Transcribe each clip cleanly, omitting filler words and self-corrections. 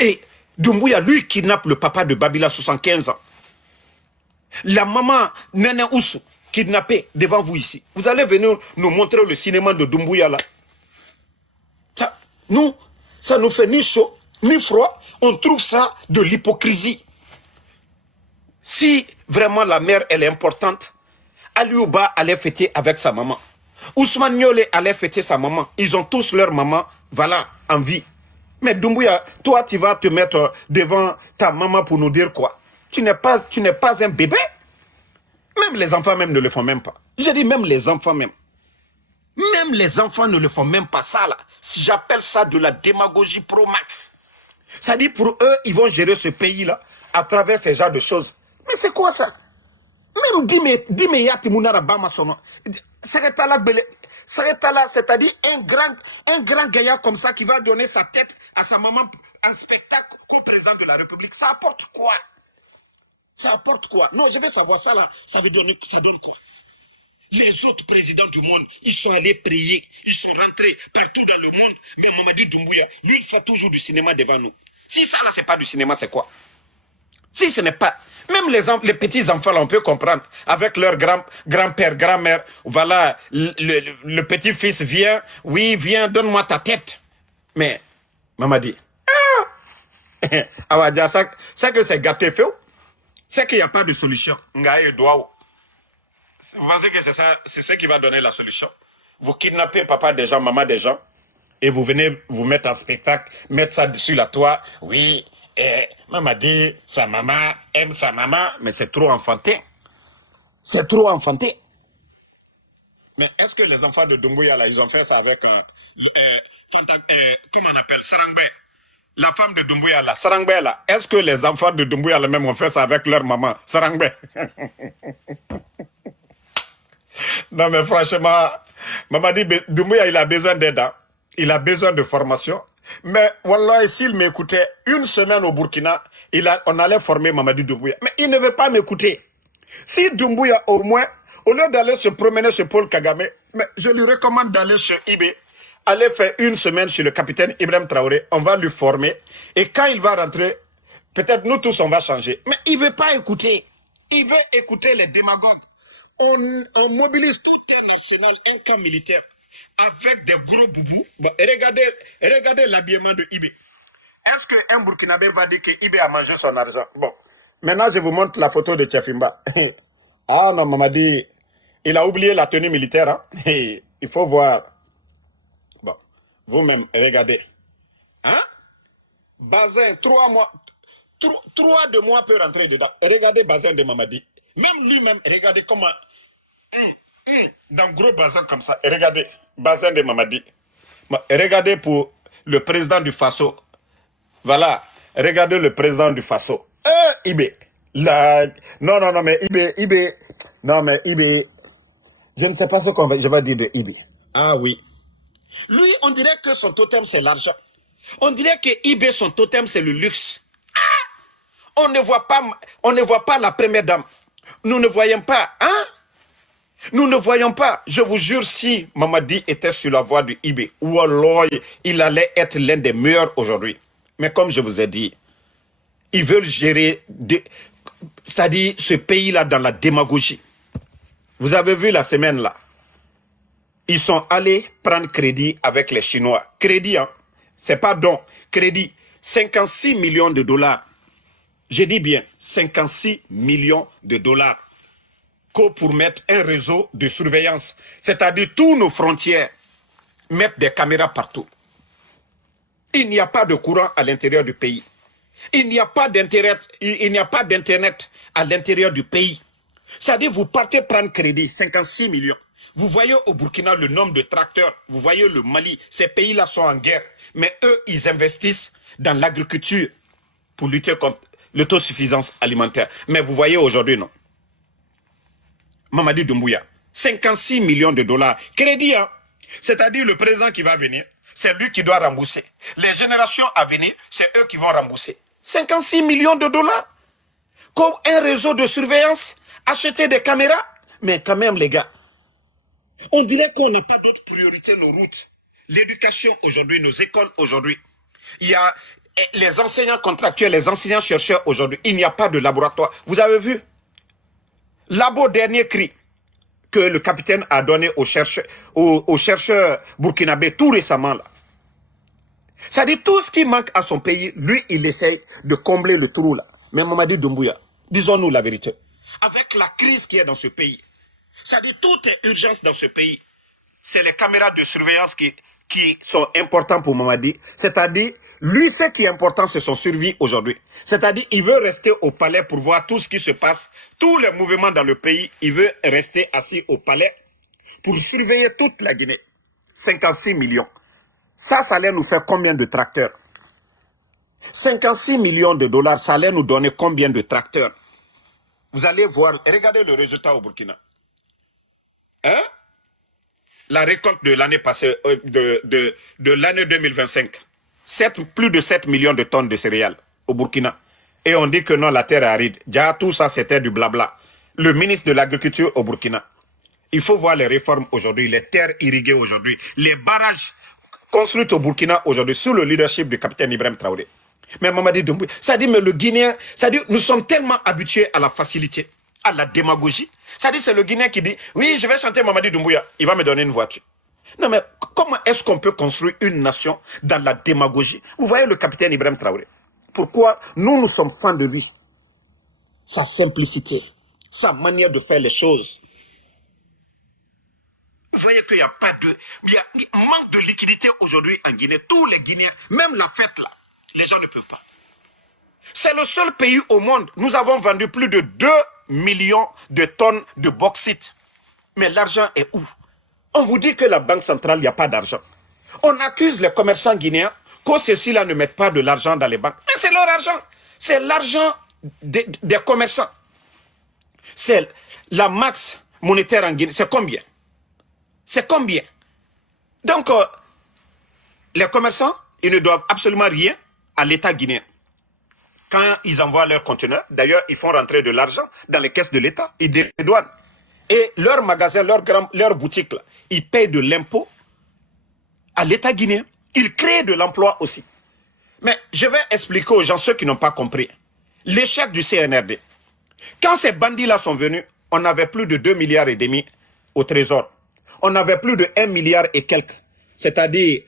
Et Doumbouya, lui, kidnappe le papa de Babila, 75 ans. La maman Nene Oussou, kidnappée devant vous ici. Vous allez venir nous montrer le cinéma de Doumbouya là. Ça nous fait ni chaud, ni froid. On trouve ça de l'hypocrisie. Si vraiment la mère, elle est importante, Aliouba allait fêter avec sa maman. Ousmane Niolé allait fêter sa maman. Ils ont tous leur maman, voilà, en vie. Mais Doumbouya, toi, tu vas te mettre devant ta maman pour nous dire quoi? Tu n'es pas un bébé. Même les enfants même ne le font même pas. J'ai dit même les enfants même. Même les enfants ne le font même pas ça là. Si j'appelle ça de la démagogie pro max. Ça dit pour eux, ils vont gérer ce pays là à travers ces genres de choses. Mais c'est quoi ça? Même Dime Yatimounara Bamasono. C'est-à-dire un grand gaillard comme ça qui va donner sa tête à sa maman en spectacle qu'au président de la République. Ça apporte quoi? Ça apporte quoi? Non, je veux savoir ça là. Ça donne quoi? Les autres présidents du monde, ils sont allés prier, ils sont rentrés partout dans le monde. Mais Mamadi Doumbouya, lui, il fait toujours du cinéma devant nous. Si ça là, c'est pas du cinéma, c'est quoi? Si ce n'est pas... Même les petits-enfants, on peut comprendre. Avec leur grand-père, grand-mère, voilà, le petit-fils vient, oui, viens, donne-moi ta tête. Mais, Mamadi, Awadja, c'est que c'est gâté, fait. C'est qu'il n'y a pas de solution. Ngaye doit. Vous pensez que c'est ça qui va donner la solution? Vous kidnappez papa des gens, maman des gens, et vous venez vous mettre en spectacle, mettre ça dessus la toit. Oui, maman dit, sa maman aime sa maman, mais c'est trop enfanté. C'est trop enfanté. Mais est-ce que les enfants de Doumbouya, là, ils ont fait ça avec, comment on appelle, Sarangbe? La femme de Doumbouya, là, Sarangbe, là. Est-ce que les enfants de Doumbouya, là, même, ont fait ça avec leur maman, Sarangbe? Non, mais franchement, maman dit, Doumbouya, il a besoin d'aide. Hein. Il a besoin de formation. Mais, wallah, s'il m'écoutait, une semaine au Burkina, on allait former Mamadi Doumbouya. Mais il ne veut pas m'écouter. Si Doumbouya, au moins, au lieu d'aller se promener chez Paul Kagame, mais je lui recommande d'aller chez Ibé, aller faire une semaine chez le capitaine Ibrahim Traoré. On va lui former. Et quand il va rentrer, peut-être nous tous, on va changer. Mais il ne veut pas écouter. Il veut écouter les démagogues. On mobilise tout un arsenal, un camp militaire, avec des gros boubous. Bon, regardez l'habillement de Ibé. Est-ce qu'un Burkinabé va dire que Ibé a mangé son argent? Bon, maintenant je vous montre la photo de Tchefimba. Ah non, Mamadi, il a oublié la tenue militaire. Hein? Il faut voir. Bon, vous-même, regardez. Hein? Bazin, 3 mois. 3 de mois peut rentrer dedans. Regardez Bazin de Mamadi. Même lui-même, regardez comment... Dans gros bazin comme ça, regardez, Bazin de Mamadi. Regardez pour le président du Faso. Voilà, regardez le président du Faso. Ibé. Non, mais Ibé. Non, mais Ibé. Je ne sais pas ce je vais dire de Ibé. Ah oui. Lui, on dirait que son totem, c'est l'argent. On dirait que Ibé, son totem, c'est le luxe. On ne voit pas la première dame. Nous ne voyons pas, hein? Nous ne voyons pas. Je vous jure, si Mamadi était sur la voie du IB, wallah, il allait être l'un des meilleurs aujourd'hui. Mais comme je vous ai dit, ils veulent gérer, c'est-à-dire ce pays-là dans la démagogie. Vous avez vu la semaine là. Ils sont allés prendre crédit avec les Chinois. Crédit, hein? C'est pas don. Crédit. 56 millions de dollars. Je dis bien 56 millions de dollars pour mettre un réseau de surveillance. C'est-à-dire tous nos frontières mettent des caméras partout. Il n'y a pas de courant à l'intérieur du pays. Il n'y a pas d'Internet à l'intérieur du pays. C'est-à-dire vous partez prendre crédit, 56 millions. Vous voyez au Burkina le nombre de tracteurs. Vous voyez le Mali. Ces pays-là sont en guerre. Mais eux, ils investissent dans l'agriculture pour lutter contre l'autosuffisance alimentaire. Mais vous voyez aujourd'hui, non? Mamadi Doumbouya, 56 millions de dollars. Crédit, hein? C'est-à-dire le président qui va venir, c'est lui qui doit rembourser. Les générations à venir, c'est eux qui vont rembourser. 56 millions de dollars? Comme un réseau de surveillance, acheter des caméras? Mais quand même, les gars, on dirait qu'on n'a pas d'autres priorités, nos routes. L'éducation aujourd'hui, nos écoles aujourd'hui. Il y a les enseignants contractuels, les enseignants-chercheurs aujourd'hui, il n'y a pas de laboratoire. Vous avez vu? Labo dernier cri que le capitaine a donné aux chercheurs burkinabés tout récemment. Là. C'est-à-dire tout ce qui manque à son pays, lui, il essaye de combler le trou là. Mais Mamadi Doumbouya, disons-nous la vérité. Avec la crise qui est dans ce pays, c'est-à-dire toute urgence dans ce pays, c'est les caméras de surveillance qui sont importantes pour Mamadi. C'est-à-dire, lui, ce qui est important, c'est son survie aujourd'hui. C'est-à-dire, il veut rester au palais pour voir tout ce qui se passe, tous les mouvements dans le pays. Il veut rester assis au palais pour surveiller toute la Guinée. 56 millions. Ça allait nous faire combien de tracteurs? 56 millions de dollars, ça allait nous donner combien de tracteurs? Vous allez voir, regardez le résultat au Burkina. Hein? La récolte de l'année passée, de l'année 2025, plus de 7 millions de tonnes de céréales au Burkina. Et on dit que non, la terre est aride. Déjà, tout ça, c'était du blabla. Le ministre de l'Agriculture au Burkina. Il faut voir les réformes aujourd'hui, les terres irriguées aujourd'hui, les barrages construits au Burkina aujourd'hui sous le leadership du capitaine Ibrahim Traoré. Mais Mamadi Doumbouya, ça dit, mais le Guinéen, ça dit, nous sommes tellement habitués à la facilité, à la démagogie. Ça dit, c'est le Guinéen qui dit, oui, je vais chanter Mamadi Doumbouya, il va me donner une voiture. Non, mais comment est-ce qu'on peut construire une nation dans la démagogie? Vous voyez le capitaine Ibrahim Traoré. Pourquoi nous sommes fans de lui? Sa simplicité, sa manière de faire les choses. Vous voyez qu'il n'y a pas de... Il y a manque de liquidité aujourd'hui en Guinée. Tous les Guinéens, même la fête là, les gens ne peuvent pas. C'est le seul pays au monde. Nous avons vendu plus de 2 millions de tonnes de bauxite. Mais l'argent est où? On vous dit que la Banque centrale, il n'y a pas d'argent. On accuse les commerçants guinéens que ceux-ci-là ne mettent pas de l'argent dans les banques. Mais c'est leur argent. C'est l'argent des commerçants. C'est la masse monétaire en Guinée. C'est combien? C'est combien? Donc, les commerçants, ils ne doivent absolument rien à l'État guinéen. Quand ils envoient leurs conteneurs, d'ailleurs, ils font rentrer de l'argent dans les caisses de l'État, ils dédouanent. Et leurs magasins, leurs boutiques, là, ils payent de l'impôt à l'État guinéen. Ils créent de l'emploi aussi. Mais je vais expliquer aux gens, ceux qui n'ont pas compris, l'échec du CNRD. Quand ces bandits-là sont venus, on avait plus de 2,5 milliards au trésor. On avait plus de 1 milliard et quelques. C'est-à-dire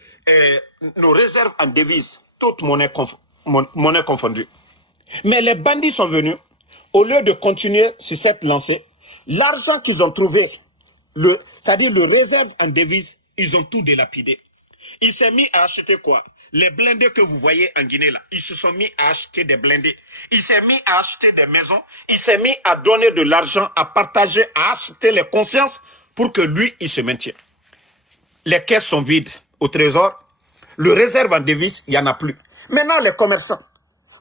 nos réserves en devises, toutes monnaie confondues. Mais les bandits sont venus, au lieu de continuer sur cette lancée, l'argent qu'ils ont trouvé, c'est-à-dire le réserve en devises, ils ont tout délapidé. Ils s'est mis à acheter quoi? Les blindés que vous voyez en Guinée, là, ils se sont mis à acheter des blindés. Ils s'est mis à acheter des maisons. Ils s'est mis à donner de l'argent, à partager, à acheter les consciences pour que lui, il se maintienne. Les caisses sont vides au trésor. Le réserve en devises, il n'y en a plus. Maintenant, les commerçants.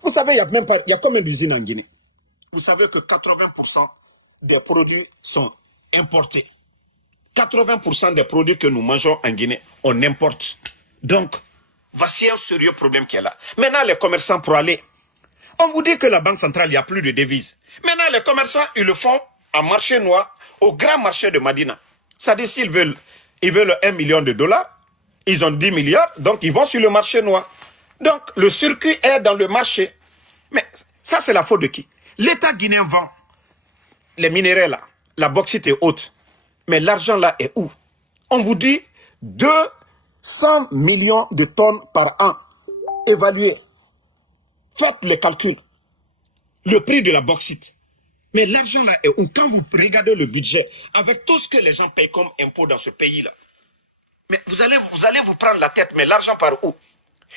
Vous savez, il y a combien d'usines en Guinée? Vous savez que 80% des produits sont importés. 80% des produits que nous mangeons en Guinée, on importe. Donc, voici un sérieux problème qui est là. Maintenant, les commerçants, pour aller, on vous dit que la Banque centrale, il n'y a plus de devises. Maintenant, les commerçants, ils le font en marché noir, au grand marché de Madina. Ça dit, s'ils veulent 1 million de dollars, ils ont 10 milliards, donc ils vont sur le marché noir. Donc, le circuit est dans le marché. Mais ça, c'est la faute de qui? L'État guinéen vend les minéraux là, la bauxite est haute. Mais l'argent là est où? On vous dit 200 millions de tonnes par an. Évaluez. Faites les calculs. Le prix de la bauxite. Mais l'argent là est où? Quand vous regardez le budget, avec tout ce que les gens payent comme impôt dans ce pays-là, mais vous allez vous prendre la tête, mais l'argent par où?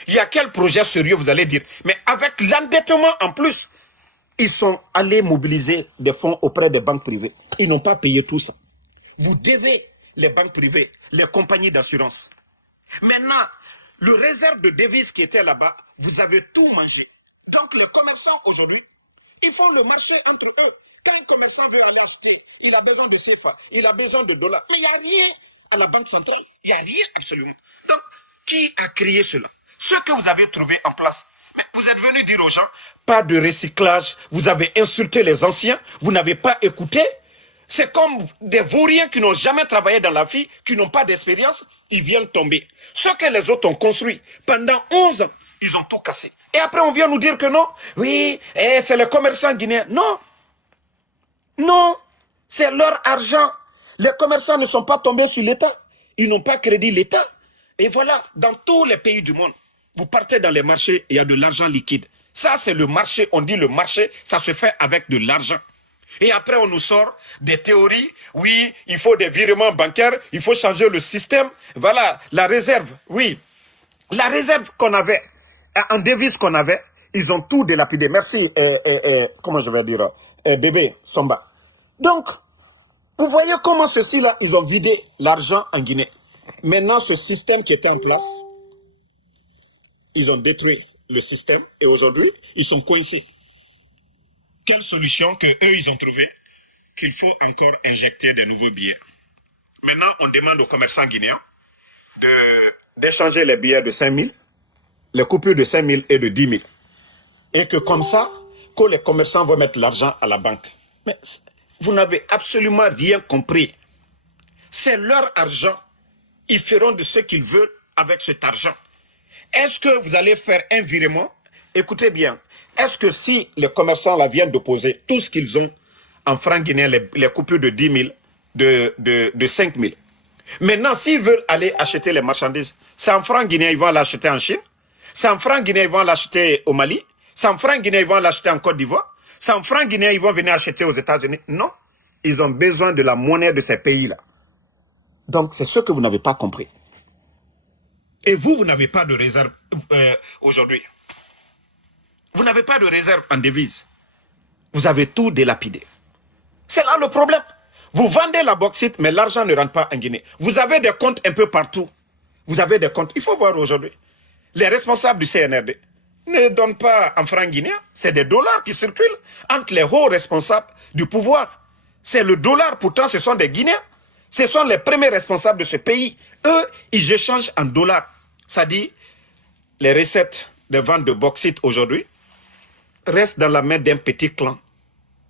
Il y a quel projet sérieux vous allez dire? Mais avec l'endettement en plus, ils sont allés mobiliser des fonds auprès des banques privées. Ils n'ont pas payé tout ça. Vous devez les banques privées, les compagnies d'assurance. Maintenant, le réserve de devises qui était là-bas, vous avez tout mangé. Donc les commerçants aujourd'hui, ils font le marché entre eux. Quand un commerçant veut aller acheter, il a besoin de CFA, il a besoin de dollars. Mais il n'y a rien à la banque centrale. Il n'y a rien absolument. Donc, qui a créé cela? Ce que vous avez trouvé en place. Mais vous êtes venu dire aux gens, pas de recyclage, vous avez insulté les anciens, vous n'avez pas écouté. C'est comme des vauriens qui n'ont jamais travaillé dans la vie, qui n'ont pas d'expérience, ils viennent tomber. Ce que les autres ont construit pendant 11 ans, ils ont tout cassé. Et après, on vient nous dire que non, oui, c'est les commerçants guinéens. Non, non, c'est leur argent. Les commerçants ne sont pas tombés sur l'État. Ils n'ont pas crédit l'État. Et voilà, dans tous les pays du monde, vous partez dans les marchés, il y a de l'argent liquide. Ça, c'est le marché. On dit le marché, ça se fait avec de l'argent. Et après, on nous sort des théories. Oui, il faut des virements bancaires, il faut changer le système. Voilà, la réserve, oui. La réserve qu'on avait, en devise qu'on avait, ils ont tout délapidé. Merci, comment je vais dire, bébé Somba. Donc, vous voyez comment ceux-ci-là, ils ont vidé l'argent en Guinée. Maintenant, ce système qui était en place, ils ont détruit le système et aujourd'hui, ils sont coincés. Quelle solution que eux ils ont trouvé? Qu'il faut encore injecter de nouveaux billets. Maintenant, on demande aux commerçants guinéens d'échanger les billets de 5 000, les coupures de 5 000 et de 10 000. Et que comme ça, que les commerçants vont mettre l'argent à la banque. Mais vous n'avez absolument rien compris. C'est leur argent. Ils feront de ce qu'ils veulent avec cet argent. Est-ce que vous allez faire un virement? Écoutez bien. Est-ce que si les commerçants là viennent déposer tout ce qu'ils ont en francs guinéens, les coupures de 10 000, de 5 000, maintenant, s'ils veulent aller acheter les marchandises, c'est en francs guinéens, ils vont l'acheter en Chine. C'est en francs guinéens, ils vont l'acheter au Mali. C'est en francs guinéens, ils vont l'acheter en Côte d'Ivoire. C'est en francs guinéens, ils vont venir acheter aux États-Unis. Non, ils ont besoin de la monnaie de ces pays-là. Donc, c'est ce que vous n'avez pas compris. Et vous n'avez pas de réserve aujourd'hui. Vous n'avez pas de réserve en devise. Vous avez tout délapidé. C'est là le problème. Vous vendez la bauxite, mais l'argent ne rentre pas en Guinée. Vous avez des comptes un peu partout. Vous avez des comptes. Il faut voir aujourd'hui. Les responsables du CNRD ne donnent pas en francs guinéens. C'est des dollars qui circulent entre les hauts responsables du pouvoir. C'est le dollar. Pourtant, ce sont des Guinéens. Ce sont les premiers responsables de ce pays. Eux, ils échangent en dollars. Ça dit, les recettes de vente de bauxite aujourd'hui restent dans la main d'un petit clan.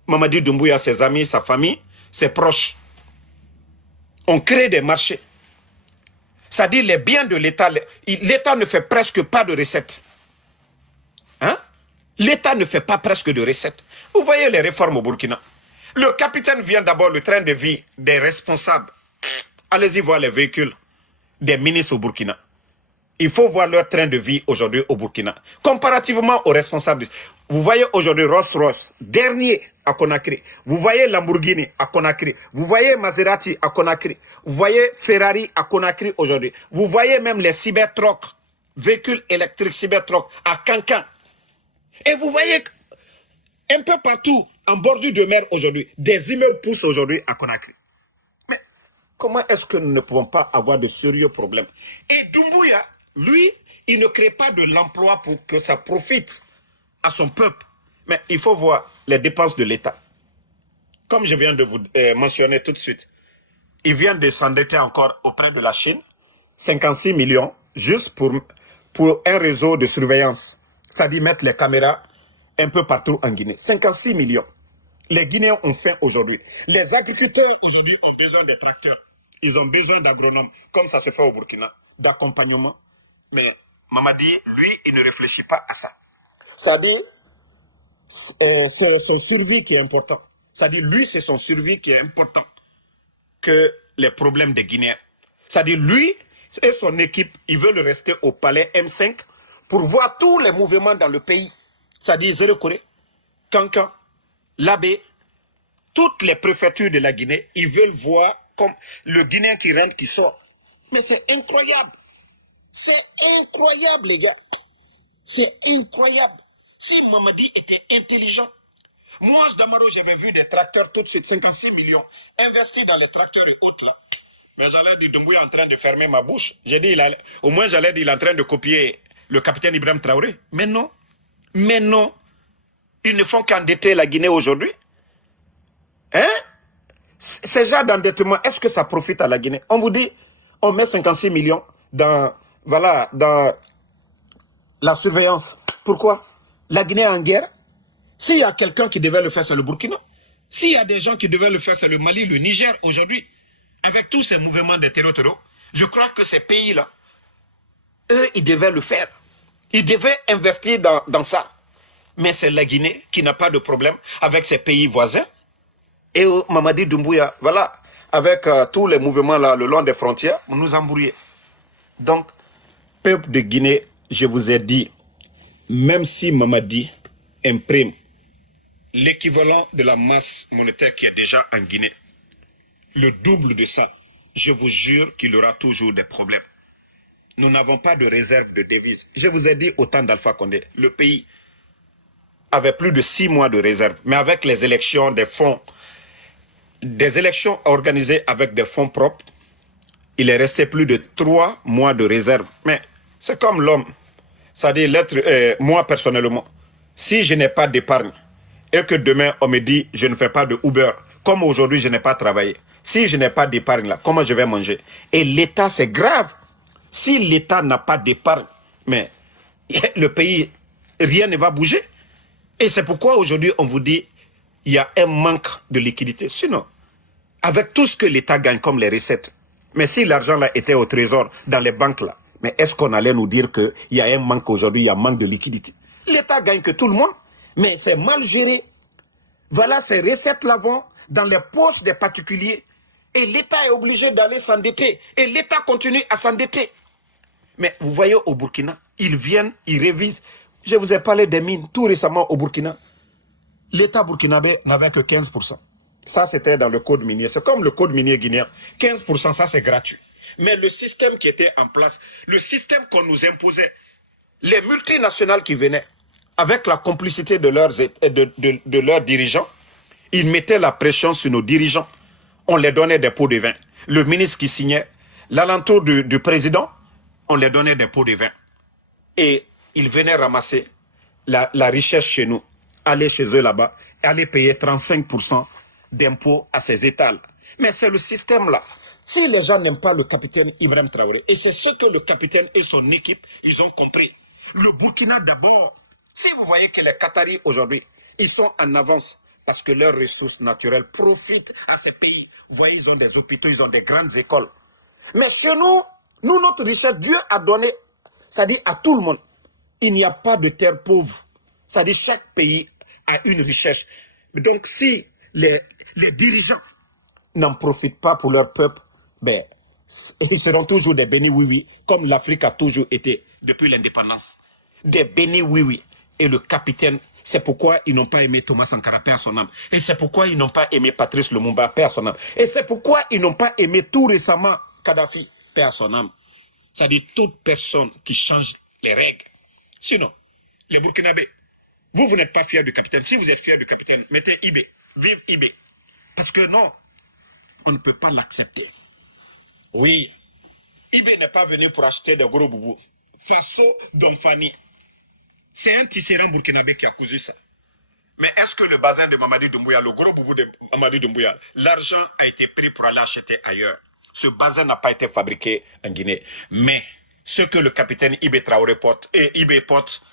Mamadi Doumbouya, ses amis, sa famille, ses proches. On crée des marchés. Ça dit, les biens de l'État, l'État ne fait presque pas de recettes. Hein? L'État ne fait pas presque de recettes. Vous voyez les réformes au Burkina. Le capitaine vient d'abord le train de vie des responsables. Allez-y voir les véhicules des ministres au Burkina. Il faut voir leur train de vie aujourd'hui au Burkina. Comparativement aux responsables. Vous voyez aujourd'hui Rolls-Royce, dernier à Conakry. Vous voyez Lamborghini à Conakry. Vous voyez Maserati à Conakry. Vous voyez Ferrari à Conakry aujourd'hui. Vous voyez même les Cybertrucks, véhicules électriques Cybertrucks à Cancan. Et vous voyez un peu partout en bordure de mer aujourd'hui, des immeubles poussent aujourd'hui à Conakry. Mais comment est-ce que nous ne pouvons pas avoir de sérieux problèmes? Et Doumbouya, lui, il ne crée pas de l'emploi pour que ça profite à son peuple. Mais il faut voir les dépenses de l'État. Comme je viens de vous mentionner tout de suite, il vient de s'endetter encore auprès de la Chine, 56 millions, juste pour un réseau de surveillance. C'est-à-dire mettre les caméras un peu partout en Guinée. 56 millions. Les Guinéens ont faim aujourd'hui. Les agriculteurs aujourd'hui ont besoin de tracteurs. Ils ont besoin d'agronomes, comme ça se fait au Burkina, d'accompagnement. Mais Mamadi, lui, il ne réfléchit pas à ça. C'est-à-dire, c'est son survie qui est important. C'est-à-dire, lui, c'est son survie qui est important que les problèmes des Guinéens. C'est-à-dire, lui et son équipe, ils veulent rester au palais M5 pour voir tous les mouvements dans le pays. C'est-à-dire, Zéro-Corée, Cancan, Labé, toutes les préfectures de la Guinée, ils veulent voir comme le Guinéen qui rentre, qui sort. Mais c'est incroyable. C'est incroyable, les gars. C'est incroyable. Si Mamadi était intelligent, moi, Damaro, j'avais vu des tracteurs tout de suite, 56 millions, investis dans les tracteurs et autres là. Mais j'allais dire, Doumbouya en train de fermer ma bouche. J'ai dit, au moins, j'allais dire, il est en train de copier le capitaine Ibrahim Traoré. Mais non. Mais non. Ils ne font qu'endetter la Guinée aujourd'hui. Hein? Ces genres d'endettement, est-ce que ça profite à la Guinée? On vous dit, on met 56 millions dans, voilà, dans la surveillance. Pourquoi? La Guinée est en guerre. S'il y a quelqu'un qui devait le faire, c'est le Burkina. S'il y a des gens qui devaient le faire, c'est le Mali, le Niger aujourd'hui. Avec tous ces mouvements des terreaux, je crois que ces pays-là, eux, ils devaient le faire. Il devait investir dans ça. Mais c'est la Guinée qui n'a pas de problème avec ses pays voisins. Et Mamadi Doumbouya, voilà, avec tous les mouvements là, le long des frontières, on nous embrouille. Donc, peuple de Guinée, je vous ai dit, même si Mamadi imprime l'équivalent de la masse monétaire qui est déjà en Guinée, le double de ça, je vous jure qu'il y aura toujours des problèmes. Nous n'avons pas de réserve de devises. Je vous ai dit au temps d'Alpha Condé, le pays avait plus de 6 mois de réserve. Mais avec les élections, des élections organisées avec des fonds propres, il est resté plus de 3 mois de réserve. Mais c'est comme l'homme. C'est-à-dire, moi personnellement, si je n'ai pas d'épargne et que demain on me dit je ne fais pas de Uber, comme aujourd'hui je n'ai pas travaillé, si je n'ai pas d'épargne là, comment je vais manger? Et l'État, c'est grave. Si l'État n'a pas d'épargne, mais le pays, rien ne va bouger. Et c'est pourquoi aujourd'hui on vous dit il y a un manque de liquidité. Sinon, avec tout ce que l'État gagne comme les recettes, mais si l'argent là était au trésor, dans les banques là, mais est-ce qu'on allait nous dire qu'il y a un manque aujourd'hui, il y a un manque de liquidité? L'État gagne que tout le monde, mais c'est mal géré. Voilà, ces recettes-là vont dans les poches des particuliers. Et l'État est obligé d'aller s'endetter. Et l'État continue à s'endetter. Mais vous voyez au Burkina, ils viennent, ils révisent. Je vous ai parlé des mines tout récemment au Burkina. L'État burkinabé n'avait que 15%. Ça, c'était dans le code minier. C'est comme le code minier guinéen. 15%, ça, c'est gratuit. Mais le système qui était en place, le système qu'on nous imposait, les multinationales qui venaient, avec la complicité de leurs dirigeants, ils mettaient la pression sur nos dirigeants. On les donnait des pots de vin. Le ministre qui signait, l'alentour du président, on les donnait des pots de vin. Et ils venaient ramasser la richesse chez nous, aller chez eux là-bas, et aller payer 35% d'impôts à ces États-là. Mais c'est le système-là. Si les gens n'aiment pas le capitaine Ibrahim Traoré, et c'est ce que le capitaine et son équipe, ils ont compris. Le Burkina d'abord. Si vous voyez que les Qataris aujourd'hui, ils sont en avance parce que leurs ressources naturelles profitent à ces pays. Vous voyez, ils ont des hôpitaux, ils ont des grandes écoles. Mais chez nous, notre richesse, Dieu a donné, c'est-à-dire à tout le monde. Il n'y a pas de terre pauvre. C'est-à-dire chaque pays a une richesse. Donc si les dirigeants n'en profitent pas pour leur peuple, ben, ils seront toujours des bénis oui-oui, comme l'Afrique a toujours été depuis l'indépendance. Des bénis oui-oui. Et le capitaine, c'est pourquoi ils n'ont pas aimé Thomas Sankara, paix à son âme. Et c'est pourquoi ils n'ont pas aimé Patrice Lumumba, paix à son âme. Et c'est pourquoi ils n'ont pas aimé tout récemment Kadhafi, paix à son âme. C'est-à-dire toute personne qui change les règles. Sinon, les Burkinabés, vous n'êtes pas fiers du capitaine. Si vous êtes fiers du capitaine, mettez IB. Vive IB. Parce que non, on ne peut pas l'accepter. Oui, IB n'est pas venu pour acheter des gros boubous. Faso Domfani, c'est un tisserand burkinabé qui a cousu ça. Mais est-ce que le bazin de Mamadi Doumbouya, le gros boubou de Mamadi Doumbouya, l'argent a été pris pour aller acheter ailleurs? Ce bazin n'a pas été fabriqué en Guinée. Mais ce que le capitaine Ibé Traoré porte et Ibé porte,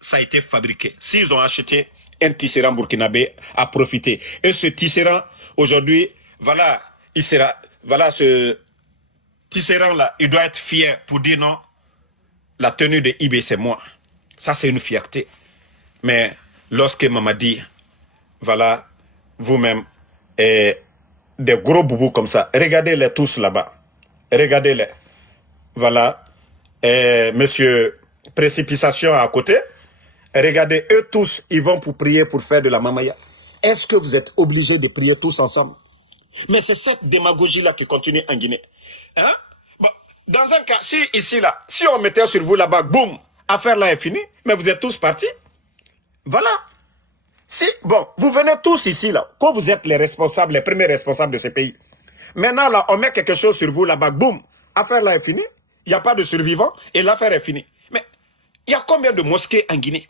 ça a été fabriqué. S'ils ont acheté un tisserand burkinabé à profiter. Et ce tisserand, aujourd'hui, voilà, ce tisserand-là, il doit être fier pour dire non, la tenue de Ibé, c'est moi. Ça, c'est une fierté. Mais lorsque Mamadi, voilà, vous-même, et des gros boubous comme ça, regardez-les tous là-bas. Regardez-les. Voilà. Et monsieur Précipitation à côté. Regardez, eux tous, ils vont pour prier, pour faire de la mamaya. Est-ce que vous êtes obligés de prier tous ensemble? Mais c'est cette démagogie-là qui continue en Guinée. Hein? Bon, dans un cas, si ici, là, si on mettait sur vous là-bas, boum, affaire là est finie, mais vous êtes tous partis. Voilà. Si, bon, vous venez tous ici, là, quand vous êtes les responsables, les premiers responsables de ces pays. Maintenant, là, on met quelque chose sur vous là-bas, boum, affaire là est finie, il n'y a pas de survivants, et l'affaire est finie. Mais, il y a combien de mosquées en Guinée?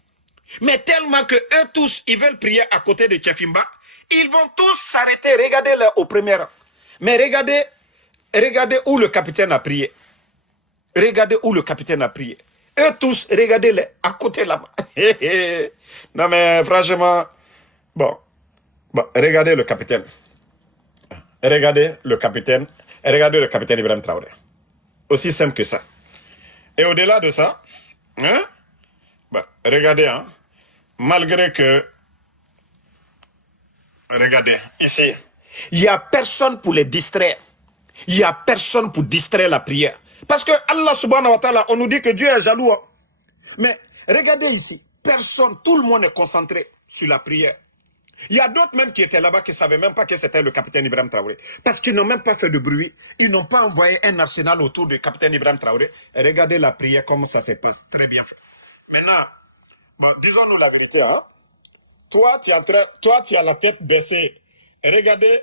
Mais tellement que eux tous, ils veulent prier à côté de Tchefimba, ils vont tous s'arrêter, regardez là au premier rang. Mais regardez où le capitaine a prié. Regardez où le capitaine a prié. Eux tous, regardez-les à côté là-bas. Non mais franchement, bon, regardez le capitaine. Regardez le capitaine. Regardez le capitaine Ibrahim Traoré. Aussi simple que ça. Et au-delà de ça, hein, Bah, regardez, hein, malgré que, regardez, ici, il n'y a personne pour les distraire. Il n'y a personne pour distraire la prière. Parce que Allah subhanahu wa ta'ala, on nous dit que Dieu est jaloux. Hein. Mais regardez ici, personne, tout le monde est concentré sur la prière. Il y a d'autres même qui étaient là-bas qui ne savaient même pas que c'était le capitaine Ibrahim Traoré. Parce qu'ils n'ont même pas fait de bruit. Ils n'ont pas envoyé un arsenal autour du capitaine Ibrahim Traoré. Et regardez la prière, comment ça se passe. Très bien fait. Maintenant, bon, disons-nous la vérité. Hein? Toi, tu as la tête baissée. Regardez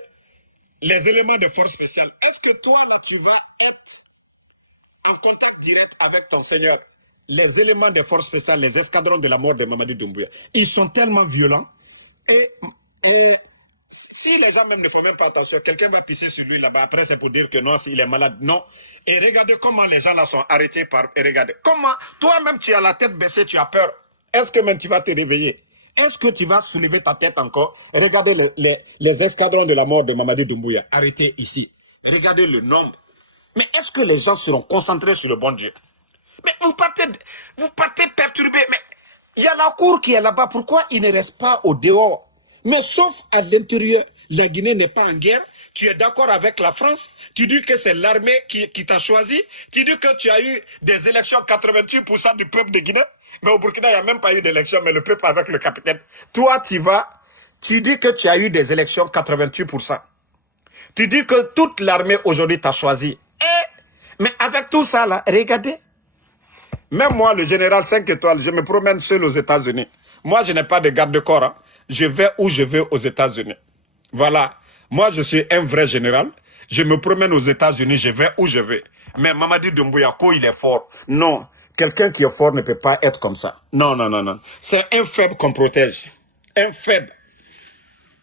les éléments de force spéciale. Est-ce que toi, là, tu vas être en contact direct avec ton Seigneur? Les éléments de force spéciale, les escadrons de la mort de Mamadi Doumbouya, ils sont tellement violents. Et si les gens même ne font même pas attention, quelqu'un va pisser sur lui là-bas, après c'est pour dire que non, s'il est malade, non. Et regardez comment les gens là sont arrêtés par... Et regardez, comment toi-même tu as la tête baissée, tu as peur. Est-ce que même tu vas te réveiller? Est-ce que tu vas soulever ta tête encore? Regardez les escadrons de la mort de Mamadi Doumbouya, arrêtés ici. Regardez le nombre. Mais est-ce que les gens seront concentrés sur le bon Dieu? Mais vous partez perturbés. Mais il y a la cour qui est là-bas. Pourquoi il ne reste pas au dehors? Mais sauf à l'intérieur, la Guinée n'est pas en guerre. Tu es d'accord avec la France. Tu dis que c'est l'armée qui t'a choisi. Tu dis que tu as eu des élections, 88% du peuple de Guinée. Mais au Burkina, il n'y a même pas eu d'élection, mais le peuple avec le capitaine. Toi, tu dis que tu as eu des élections, 88%. Tu dis que toute l'armée aujourd'hui t'a choisi. Mais avec tout ça, là, regardez. Même moi, le général 5 étoiles, je me promène seul aux États-Unis. Moi, je n'ai pas de garde-corps. Hein. Je vais où je veux aux États-Unis. Voilà. Moi, je suis un vrai général. Je me promène aux États-Unis, je vais où je veux. Mais Mamadi Doumbouya, il est fort. Non. Quelqu'un qui est fort ne peut pas être comme ça. Non, non, non, non. C'est un faible qu'on protège. Un faible.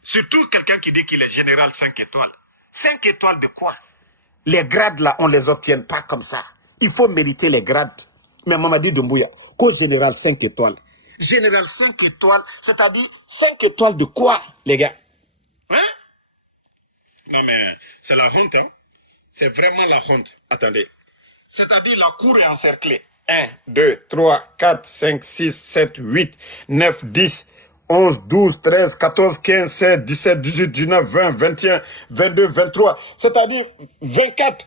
Surtout quelqu'un qui dit qu'il est général 5 étoiles. 5 étoiles de quoi? Les grades, là, on ne les obtient pas comme ça. Il faut mériter les grades. Mais Mamadi Doumbouya, qu'au général 5 étoiles. Général 5 étoiles, c'est-à-dire 5 étoiles de quoi, les gars? Hein? Non, mais c'est la honte, hein? C'est vraiment la honte. Attendez. C'est-à-dire la cour est encerclée. 1, 2, 3, 4, 5, 6, 7, 8, 9, 10, 11, 12, 13, 14, 15, 16, 17, 18, 19, 20, 21, 22, 23. C'est-à-dire 24.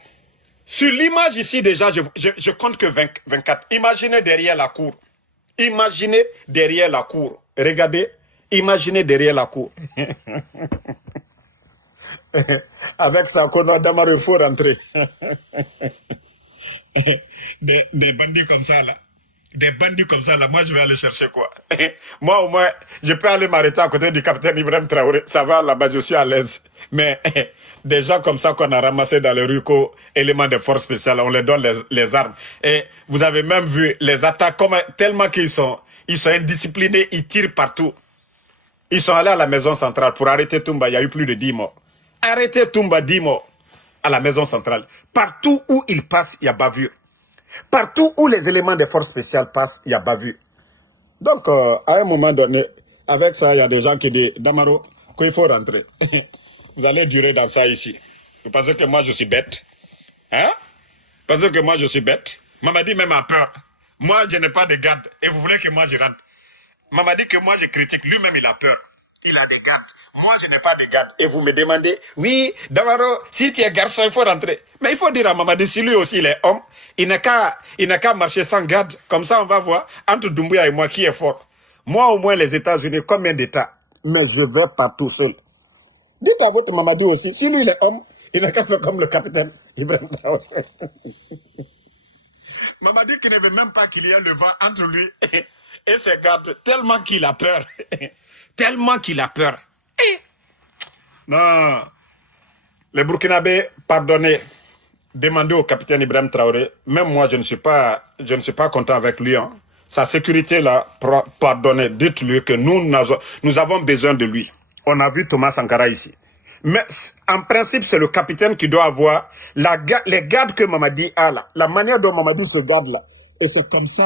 Sur l'image ici, déjà, je compte que 24. Imaginez derrière la cour. Imaginez derrière la cour. Regardez. Imaginez derrière la cour. Avec ça, Kono Damaro, il faut rentrer. Des bandits comme ça, là. Des bandits comme ça, là, moi, je vais aller chercher quoi? Moi, au moins, je peux aller m'arrêter à côté du capitaine Ibrahim Traoré. Ça va, là-bas, je suis à l'aise. Mais des gens comme ça qu'on a ramassés dans les rues, éléments de force spéciale, on leur donne les armes. Et vous avez même vu les attaques, tellement qu'ils sont indisciplinés, ils tirent partout. Ils sont allés à la maison centrale pour arrêter Toumba. Il y a eu plus de 10 morts. Arrêter Toumba, 10 morts à la maison centrale. Partout où ils passent, il y a bavure. Partout où les éléments de force spéciale passent, il y a bavure. Donc, à un moment donné, avec ça, il y a des gens qui disent, Damaro, qu'il faut rentrer. Vous allez durer dans ça ici. Vous pensez que moi, je suis bête? Hein? Vous pensez que moi, je suis bête? Mamadi même a peur. Moi, je n'ai pas de garde. Et vous voulez que moi, je rentre? Mamadi que moi, je critique. Lui-même, il a peur. Il a des gardes. Moi, je n'ai pas de garde. Et vous me demandez, oui, Damaro, si tu es garçon, il faut rentrer. Mais il faut dire à Mamadi, si lui aussi, il est homme, il n'a qu'à marcher sans garde. Comme ça, on va voir, entre Doumbouya et moi, qui est fort. Moi, au moins, les États-Unis, combien d'États? Mais je vais partout seul. Dites à votre Mamadi aussi, si lui, il est homme, il n'a qu'à faire comme le capitaine Ibrahim Traoré. Mamadi qui ne veut même pas qu'il y ait le vent entre lui et ses gardes, tellement qu'il a peur. Tellement qu'il a peur. Non. Les Burkinabés, pardonnez. Demandez au capitaine Ibrahim Traoré. Même moi, je ne suis pas content avec lui. Hein. Sa sécurité, là, pardonnez. Dites-lui que nous avons besoin de lui. On a vu Thomas Sankara ici. Mais en principe, c'est le capitaine qui doit avoir les gardes que Mamadi a là. La manière dont Mamadi se garde là. Et c'est comme ça,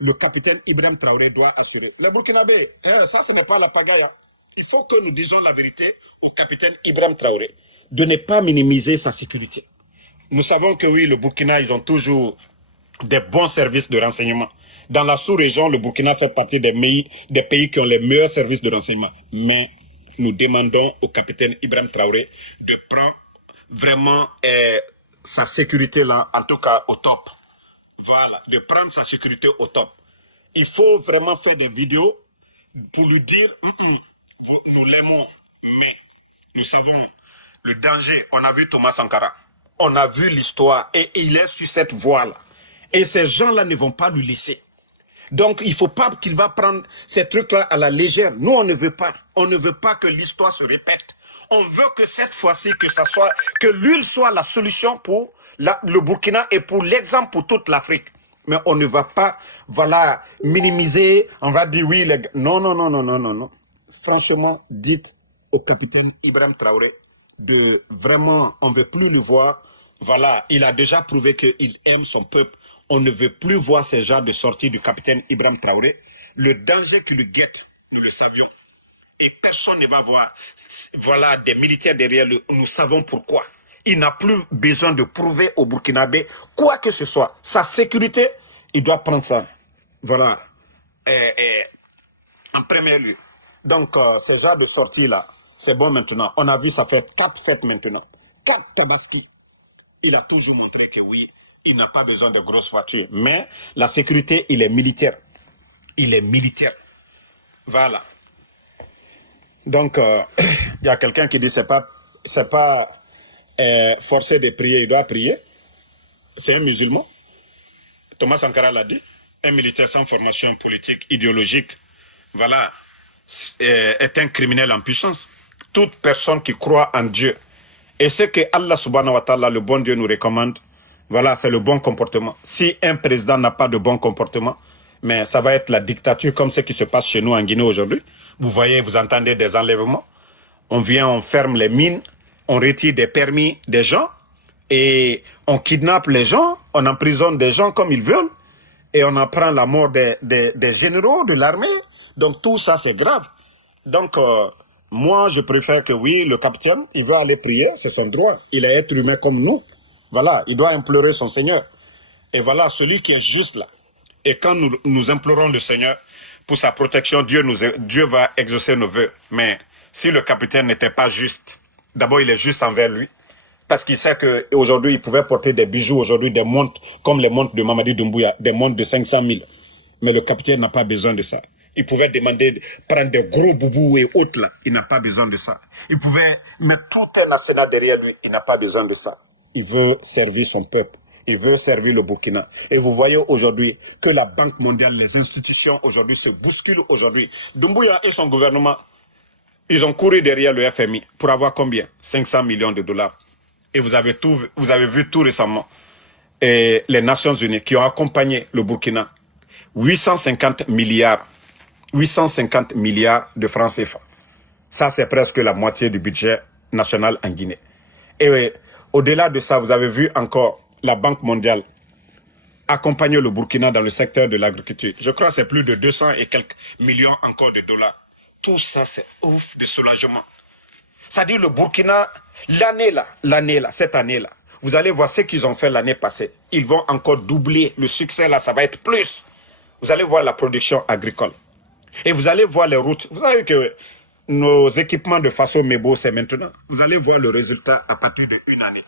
le capitaine Ibrahim Traoré doit assurer. Les Burkinabés, ça, ce n'est pas la pagaille. Hein. Il faut que nous disions la vérité au capitaine Ibrahim Traoré de ne pas minimiser sa sécurité. Nous savons que oui, le Burkina, ils ont toujours des bons services de renseignement. Dans la sous-région, le Burkina fait partie des pays qui ont les meilleurs services de renseignement. Mais nous demandons au capitaine Ibrahim Traoré de prendre vraiment sa sécurité là, en tout cas au top. Voilà, de prendre sa sécurité au top. Il faut vraiment faire des vidéos pour lui dire, nous l'aimons, mais nous savons le danger. On a vu Thomas Sankara, on a vu l'histoire et il est sur cette voie-là. Et ces gens-là ne vont pas lui laisser. Donc, il ne faut pas qu'il va prendre ces trucs-là à la légère. Nous, on ne veut pas. On ne veut pas que l'histoire se répète. On veut que cette fois-ci, que l'huile soit la solution pour le Burkina et pour l'exemple pour toute l'Afrique. Mais on ne va pas, voilà, minimiser. On va dire oui, les gars. Non, non, non, non, non, non, non. Franchement, dites au capitaine Ibrahim Traoré de vraiment, on ne veut plus le voir. Voilà, il a déjà prouvé qu'il aime son peuple. On ne veut plus voir ces genres de sortie du capitaine Ibrahim Traoré. Le danger qui le guette, nous le savions. Et personne ne va voir, voilà, des militaires derrière lui. Nous savons pourquoi. Il n'a plus besoin de prouver au Burkinabé quoi que ce soit. Sa sécurité, il doit prendre ça. Voilà. En premier lieu. Donc, ces genres de sortie-là, c'est bon maintenant. On a vu, ça fait 4 fêtes maintenant. 4 Tabaski. Il a toujours montré que oui, il n'a pas besoin de grosses voitures. Mais la sécurité, il est militaire. Il est militaire. Voilà. Donc, il y a quelqu'un qui dit c'est pas forcé de prier, il doit prier. C'est un musulman. Thomas Sankara l'a dit. Un militaire sans formation politique, idéologique, voilà, est un criminel en puissance. Toute personne qui croit en Dieu. Et ce que Allah subhanahu wa ta'ala, le bon Dieu, nous recommande, voilà, c'est le bon comportement. Si un président n'a pas de bon comportement, mais ça va être la dictature comme ce qui se passe chez nous en Guinée aujourd'hui. Vous voyez, vous entendez des enlèvements. On vient, on ferme les mines, on retire des permis des gens et on kidnappe les gens, on emprisonne des gens comme ils veulent et on apprend la mort des généraux de l'armée. Donc tout ça, c'est grave. Donc, moi, je préfère que oui, le capitaine, il veut aller prier, c'est son droit. Il est être humain comme nous. Voilà, il doit implorer son Seigneur. Et voilà, celui qui est juste là. Et quand nous implorons le Seigneur pour sa protection, Dieu va exaucer nos vœux. Mais si le capitaine n'était pas juste, d'abord il est juste envers lui, parce qu'il sait qu'aujourd'hui il pouvait porter des bijoux, aujourd'hui des montres, comme les montres de Mamadi Doumbouya, des montres de 500 000. Mais le capitaine n'a pas besoin de ça. Il pouvait demander, prendre des gros boubous et autres là. Il n'a pas besoin de ça. Il pouvait mettre tout un arsenal derrière lui. Il n'a pas besoin de ça. Il veut servir son peuple. Il veut servir le Burkina. Et vous voyez aujourd'hui que la Banque mondiale, les institutions aujourd'hui se bousculent aujourd'hui. Doumbouya et son gouvernement, ils ont couru derrière le FMI pour avoir combien? 500 millions de dollars. Et vous avez vu tout récemment et les Nations Unies qui ont accompagné le Burkina. 850 milliards de francs CFA. Ça, c'est presque la moitié du budget national en Guinée. Et au-delà de ça, vous avez vu encore la Banque mondiale accompagner le Burkina dans le secteur de l'agriculture. Je crois que c'est plus de 200 et quelques millions encore de dollars. Tout ça, c'est ouf de soulagement. C'est-à-dire le Burkina, cette année-là, vous allez voir ce qu'ils ont fait l'année passée. Ils vont encore doubler. Le succès, là, ça va être plus. Vous allez voir la production agricole. Et vous allez voir les routes. Vous savez que nos équipements de Faso Mebo, c'est maintenant. Vous allez voir le résultat à partir d'une année.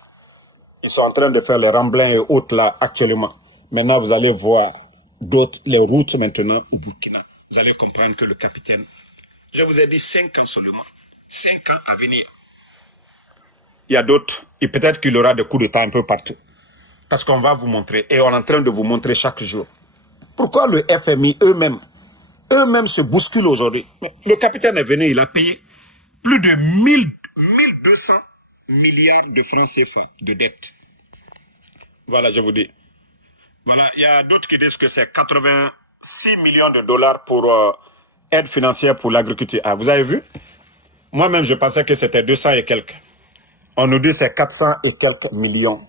Ils sont en train de faire les remblins et autres là actuellement. Maintenant, vous allez voir les routes maintenant au Burkina. Vous allez comprendre que le capitaine, je vous ai dit 5 ans seulement. 5 ans à venir. Il y a d'autres. Et peut-être qu'il y aura des coups d'état un peu partout. Parce qu'on va vous montrer. Et on est en train de vous montrer chaque jour. Pourquoi le FMI eux-mêmes se bousculent aujourd'hui? Le capitaine est venu, il a payé plus de 1200 milliards de francs CFA de dette. Voilà, je vous dis. Voilà, il y a d'autres qui disent que c'est 86 millions de dollars pour aide financière pour l'agriculture. Ah, vous avez vu? Moi-même, je pensais que c'était 200 et quelques. On nous dit que c'est 400 et quelques millions.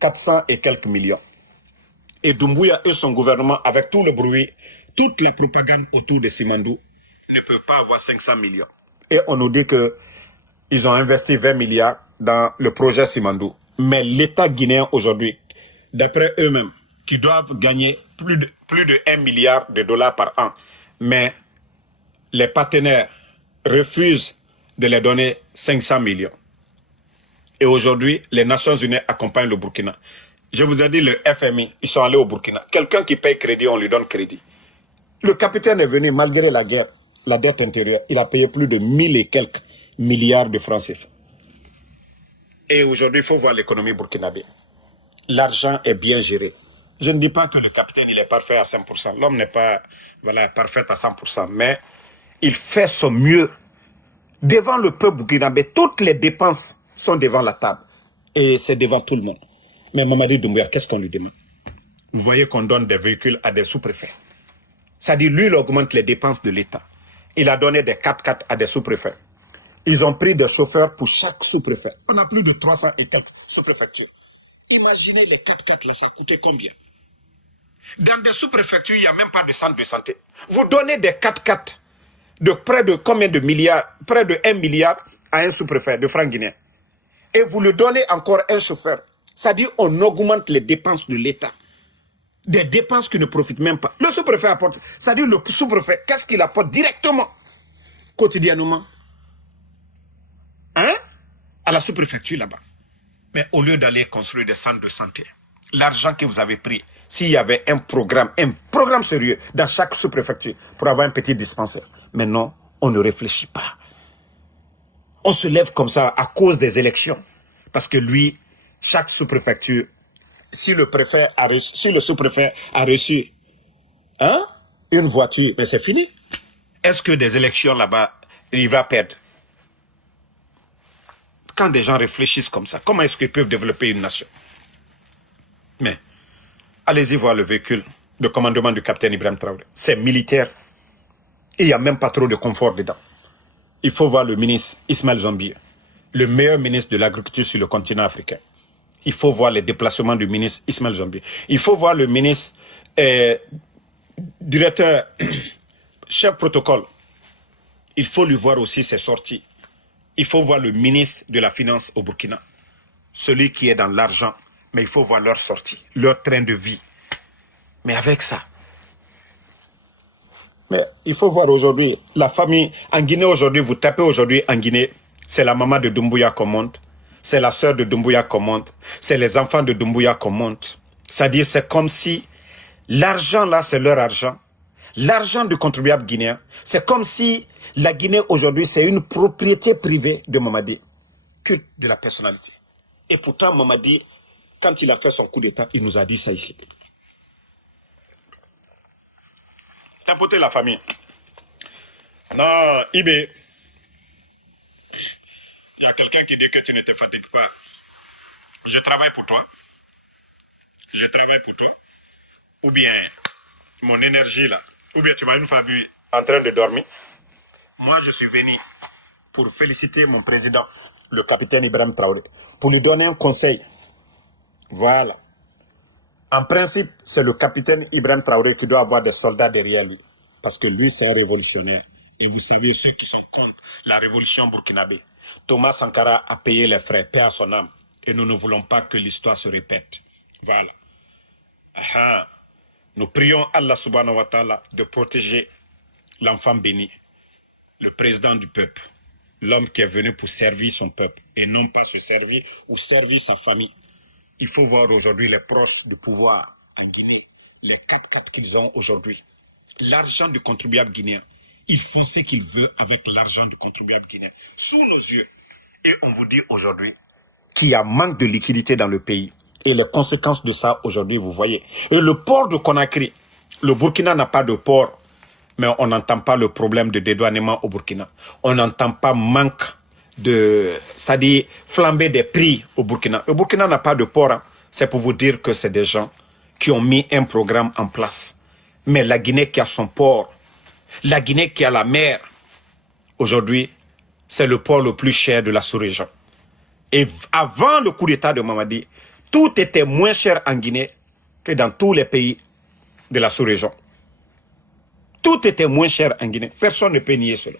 400 et quelques millions. Et Doumbouya et son gouvernement, avec tout le bruit, toute la propagande autour de Simandou, ne peuvent pas avoir 500 millions. Et on nous dit qu'ils ont investi 20 milliards dans le projet Simandou. Mais l'État guinéen aujourd'hui, d'après eux-mêmes, qui doivent gagner plus de 1 milliard de dollars par an. Mais les partenaires refusent de les donner 500 millions. Et aujourd'hui, les Nations Unies accompagnent le Burkina. Je vous ai dit, le FMI, ils sont allés au Burkina. Quelqu'un qui paye crédit, on lui donne crédit. Le capitaine est venu, malgré la guerre, la dette intérieure, il a payé plus de 1000 et quelques milliards de francs CFA. Et aujourd'hui, il faut voir l'économie burkinabé. L'argent est bien géré. Je ne dis pas que le capitaine il est parfait à 100%. L'homme n'est pas parfait à 100%. Mais il fait son mieux. Devant le peuple burkinabé, toutes les dépenses sont devant la table. Et c'est devant tout le monde. Mais Mamadi Doumbouya, qu'est-ce qu'on lui demande? Vous voyez qu'on donne des véhicules à des sous-préfets. C'est-à-dire, lui, il augmente les dépenses de l'État. Il a donné des 4x4 à des sous-préfets. Ils ont pris des chauffeurs pour chaque sous-préfet. On a plus de 300 et quelques sous-préfectures. Imaginez les 4x4 là, ça coûtait combien? Dans des sous-préfectures, il n'y a même pas de centre de santé. Vous donnez des 4x4 de près de combien de milliards? Près de 1 milliard à un sous-préfet de francs guinéens. Et vous lui donnez encore un chauffeur. C'est-à-dire, on augmente les dépenses de l'État. Des dépenses qui ne profitent même pas. Le sous-préfet apporte, c'est-à-dire le sous-préfet, qu'est-ce qu'il apporte directement, quotidiennement? Hein? À la sous-préfecture là-bas. Mais au lieu d'aller construire des centres de santé, l'argent que vous avez pris, s'il y avait un programme sérieux dans chaque sous-préfecture pour avoir un petit dispensaire. Mais non, on ne réfléchit pas. On se lève comme ça à cause des élections. Parce que lui, chaque sous-préfecture, si le sous-préfet a reçu une voiture, mais c'est fini. Est-ce que des élections là-bas, il va perdre? Quand des gens réfléchissent comme ça, comment est-ce qu'ils peuvent développer une nation? Mais, allez-y voir le véhicule de commandement du capitaine Ibrahim Traoré. C'est militaire. Et il n'y a même pas trop de confort dedans. Il faut voir le ministre Ismaël Zombie, le meilleur ministre de l'agriculture sur le continent africain. Il faut voir les déplacements du ministre Ismaël Zombie. Il faut voir le ministre directeur, chef protocole. Il faut lui voir aussi ses sorties. Il faut voir le ministre de la Finance au Burkina. Celui qui est dans l'argent. Mais il faut voir leur sortie, leur train de vie. Mais avec ça. Mais il faut voir aujourd'hui, la famille en Guinée aujourd'hui, vous tapez aujourd'hui en Guinée, c'est la maman de Doumbouya qu'on monte. C'est la sœur de Doumbouya qu'on monte. C'est les enfants de Doumbouya qu'on monte. C'est-à-dire, c'est comme si l'argent là, c'est leur argent. L'argent du contribuable guinéen, c'est comme si la Guinée aujourd'hui, c'est une propriété privée de Mamadi. Culte de la personnalité. Et pourtant, Mamadi, quand il a fait son coup d'État, il nous a dit ça ici. Tapoter la famille. Non, Ibé. Il y a quelqu'un qui dit que tu ne te fatigues pas. Je travaille pour toi. Je travaille pour toi. Ou bien, mon énergie là. Ou bien tu vas une famille en train de dormir. Moi, je suis venu pour féliciter mon président, le capitaine Ibrahim Traoré, pour lui donner un conseil. Voilà. En principe, c'est le capitaine Ibrahim Traoré qui doit avoir des soldats derrière lui. Parce que lui, c'est un révolutionnaire. Et vous savez, ceux qui sont contre la révolution burkinabé, Thomas Sankara a payé les frais, paix à son âme. Et nous ne voulons pas que l'histoire se répète. Voilà. Aha. Nous prions Allah subhanahu wa ta'ala de protéger l'enfant béni, le président du peuple, l'homme qui est venu pour servir son peuple et non pas se servir ou servir sa famille. Il faut voir aujourd'hui les proches du pouvoir en Guinée, les 4x4 qu'ils ont aujourd'hui. L'argent du contribuable guinéen. Ils font ce qu'ils veulent avec l'argent du contribuable guinéen. Sous nos yeux. Et on vous dit aujourd'hui qu'il y a manque de liquidité dans le pays. Et les conséquences de ça aujourd'hui, vous voyez. Et le port de Conakry, le Burkina n'a pas de port. Mais on n'entend pas le problème de dédouanement au Burkina. On n'entend pas manque de, c'est-à-dire flamber des prix au Burkina. Le Burkina n'a pas de port. Hein. C'est pour vous dire que c'est des gens qui ont mis un programme en place. Mais la Guinée qui a son port, la Guinée qui a la mer, aujourd'hui, c'est le port le plus cher de la sous-région. Et avant le coup d'État de Mamadi, tout était moins cher en Guinée que dans tous les pays de la sous-région. Tout était moins cher en Guinée. Personne ne peut nier cela.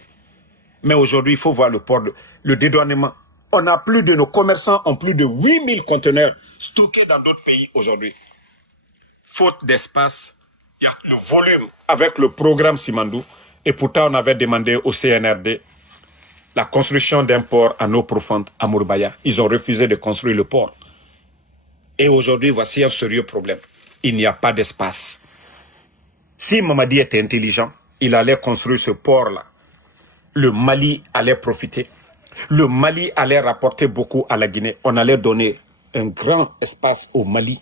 Mais aujourd'hui, il faut voir le port, le dédouanement. On a plus de nos commerçants ont plus de 8000 conteneurs stockés dans d'autres pays aujourd'hui. faute d'espace, il y a le volume avec le programme Simandou. Et pourtant, on avait demandé au CNRD la construction d'un port à eau profonde à Mourbaya. Ils ont refusé de construire le port. Et aujourd'hui, voici un sérieux problème. Il n'y a pas d'espace. Si Mamadi était intelligent, il allait construire ce port-là. Le Mali allait profiter. Le Mali allait rapporter beaucoup à la Guinée. On allait donner un grand espace au Mali.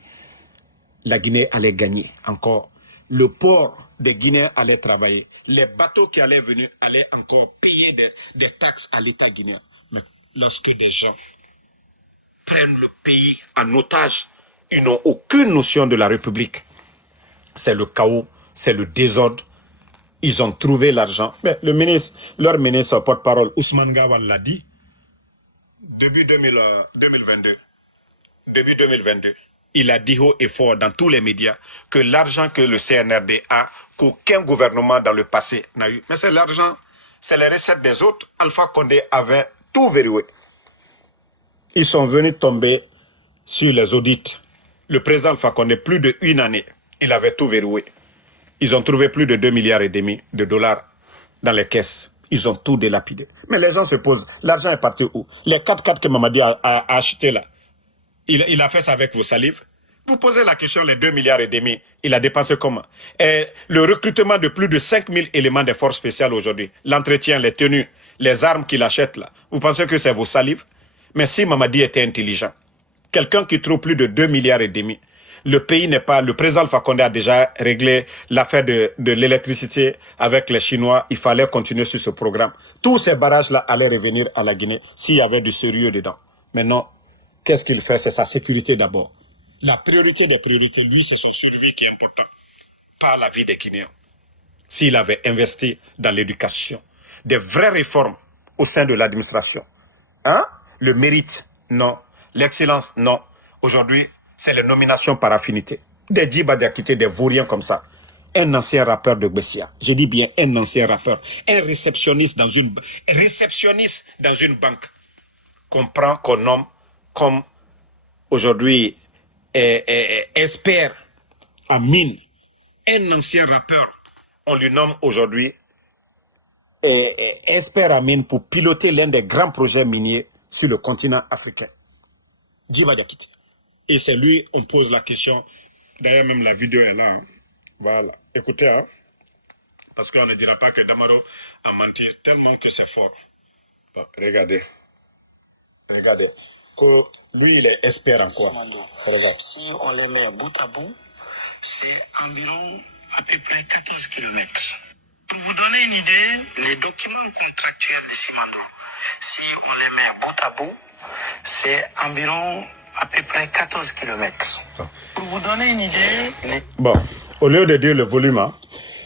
La Guinée allait gagner encore. Le port des Guinéens allait travailler. Les bateaux qui allaient venir allaient encore payer des taxes à l'État guinéen. Mais lorsque des gens prennent le pays en otage, ils n'ont aucune notion de la République. C'est le chaos, c'est le désordre. Ils ont trouvé l'argent. Mais leur ministre porte-parole, Ousmane Gawal, l'a dit, début 2022. Début 2022. Il a dit haut et fort dans tous les médias que l'argent que le CNRD a, qu'aucun gouvernement dans le passé n'a eu. Mais c'est l'argent, c'est les recettes des autres. Alpha Condé avait tout verrouillé. Ils sont venus tomber sur les audits. Le président Alpha Condé, plus d'1 année, il avait tout verrouillé. Ils ont trouvé plus de 2,5 milliards de dollars dans les caisses. Ils ont tout délapidé. Mais les gens se posent, l'argent est parti où? Les 4x4 que Mamadi a acheté là, il a fait ça avec vos salives. Vous posez la question, les 2,5 milliards, il a dépensé comment? Et le recrutement de plus de 5000 éléments des forces spéciales aujourd'hui, l'entretien, les tenues, les armes qu'il achète là, vous pensez que c'est vos salives? Mais si Mamadi était intelligent, quelqu'un qui trouve plus de 2,5 milliards, le pays n'est pas... Le président Alpha Condé a déjà réglé l'affaire de l'électricité avec les Chinois. Il fallait continuer sur ce programme. Tous ces barrages-là allaient revenir à la Guinée s'il y avait du sérieux dedans. Maintenant, qu'est-ce qu'il fait? C'est sa sécurité d'abord. La priorité des priorités, lui, c'est son survie qui est important, pas la vie des Guinéens. S'il avait investi dans l'éducation, des vraies réformes au sein de l'administration. Hein? Le mérite, non. L'excellence, non. Aujourd'hui, c'est les nominations par affinité. Des Djiba Diakité, des vauriens comme ça. Un ancien rappeur de Bessia. Je dis bien un ancien rappeur. Un réceptionniste dans une banque. Qu'on prend, qu'on nomme comme aujourd'hui expert en mine. Un ancien rappeur. On lui nomme aujourd'hui expert en mine pour piloter l'un des grands projets miniers sur le continent africain. Djiba Diakité. Et c'est lui, on pose la question. D'ailleurs, même la vidéo est là. Hein. Voilà. Écoutez, hein, parce qu'on ne dira pas que Damaro a menti, tellement que c'est fort. Bon, regardez. Regardez. Que lui, il est expert en quoi? Si on les met bout à bout, c'est environ à peu près 14 km. Pour vous donner une idée, les documents contractuels de Simandou, si on les met bout à bout, c'est environ à peu près 14 km. Pour vous donner une idée... Bon, au lieu de dire le volume, hein,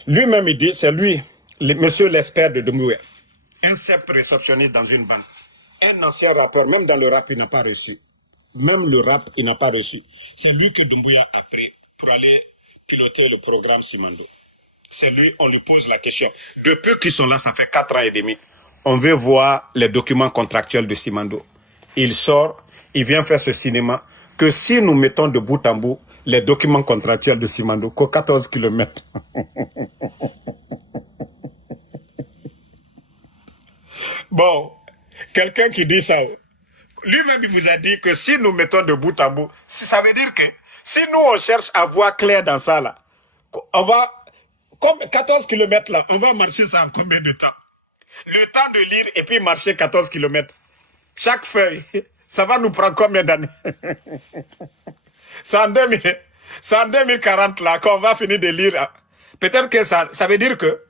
lui-même il dit, c'est lui, monsieur l'expert de Doumbouya, un simple réceptionniste dans une banque, un ancien rappeur, même dans le rap, il n'a pas reçu. Même le rap, il n'a pas reçu. C'est lui que Doumbouya a pris pour aller piloter le programme Simandou. C'est lui, on lui pose la question. Depuis qu'ils sont là, ça fait 4 ans et demi. On veut voir les documents contractuels de Simandou. Il sort, il vient faire ce cinéma, que si nous mettons de bout en bout les documents contractuels de Simandou, qu'au 14 km. Bon, quelqu'un qui dit ça, lui-même il vous a dit que si nous mettons de bout en bout, ça veut dire que si nous on cherche à voir clair dans ça là, on va, comme 14 km là, on va marcher ça en combien de temps? Le temps de lire et puis marcher 14 km. Chaque feuille, ça va nous prendre combien d'années? C'est en 2040 là qu'on va finir de lire. Peut-être que ça veut dire que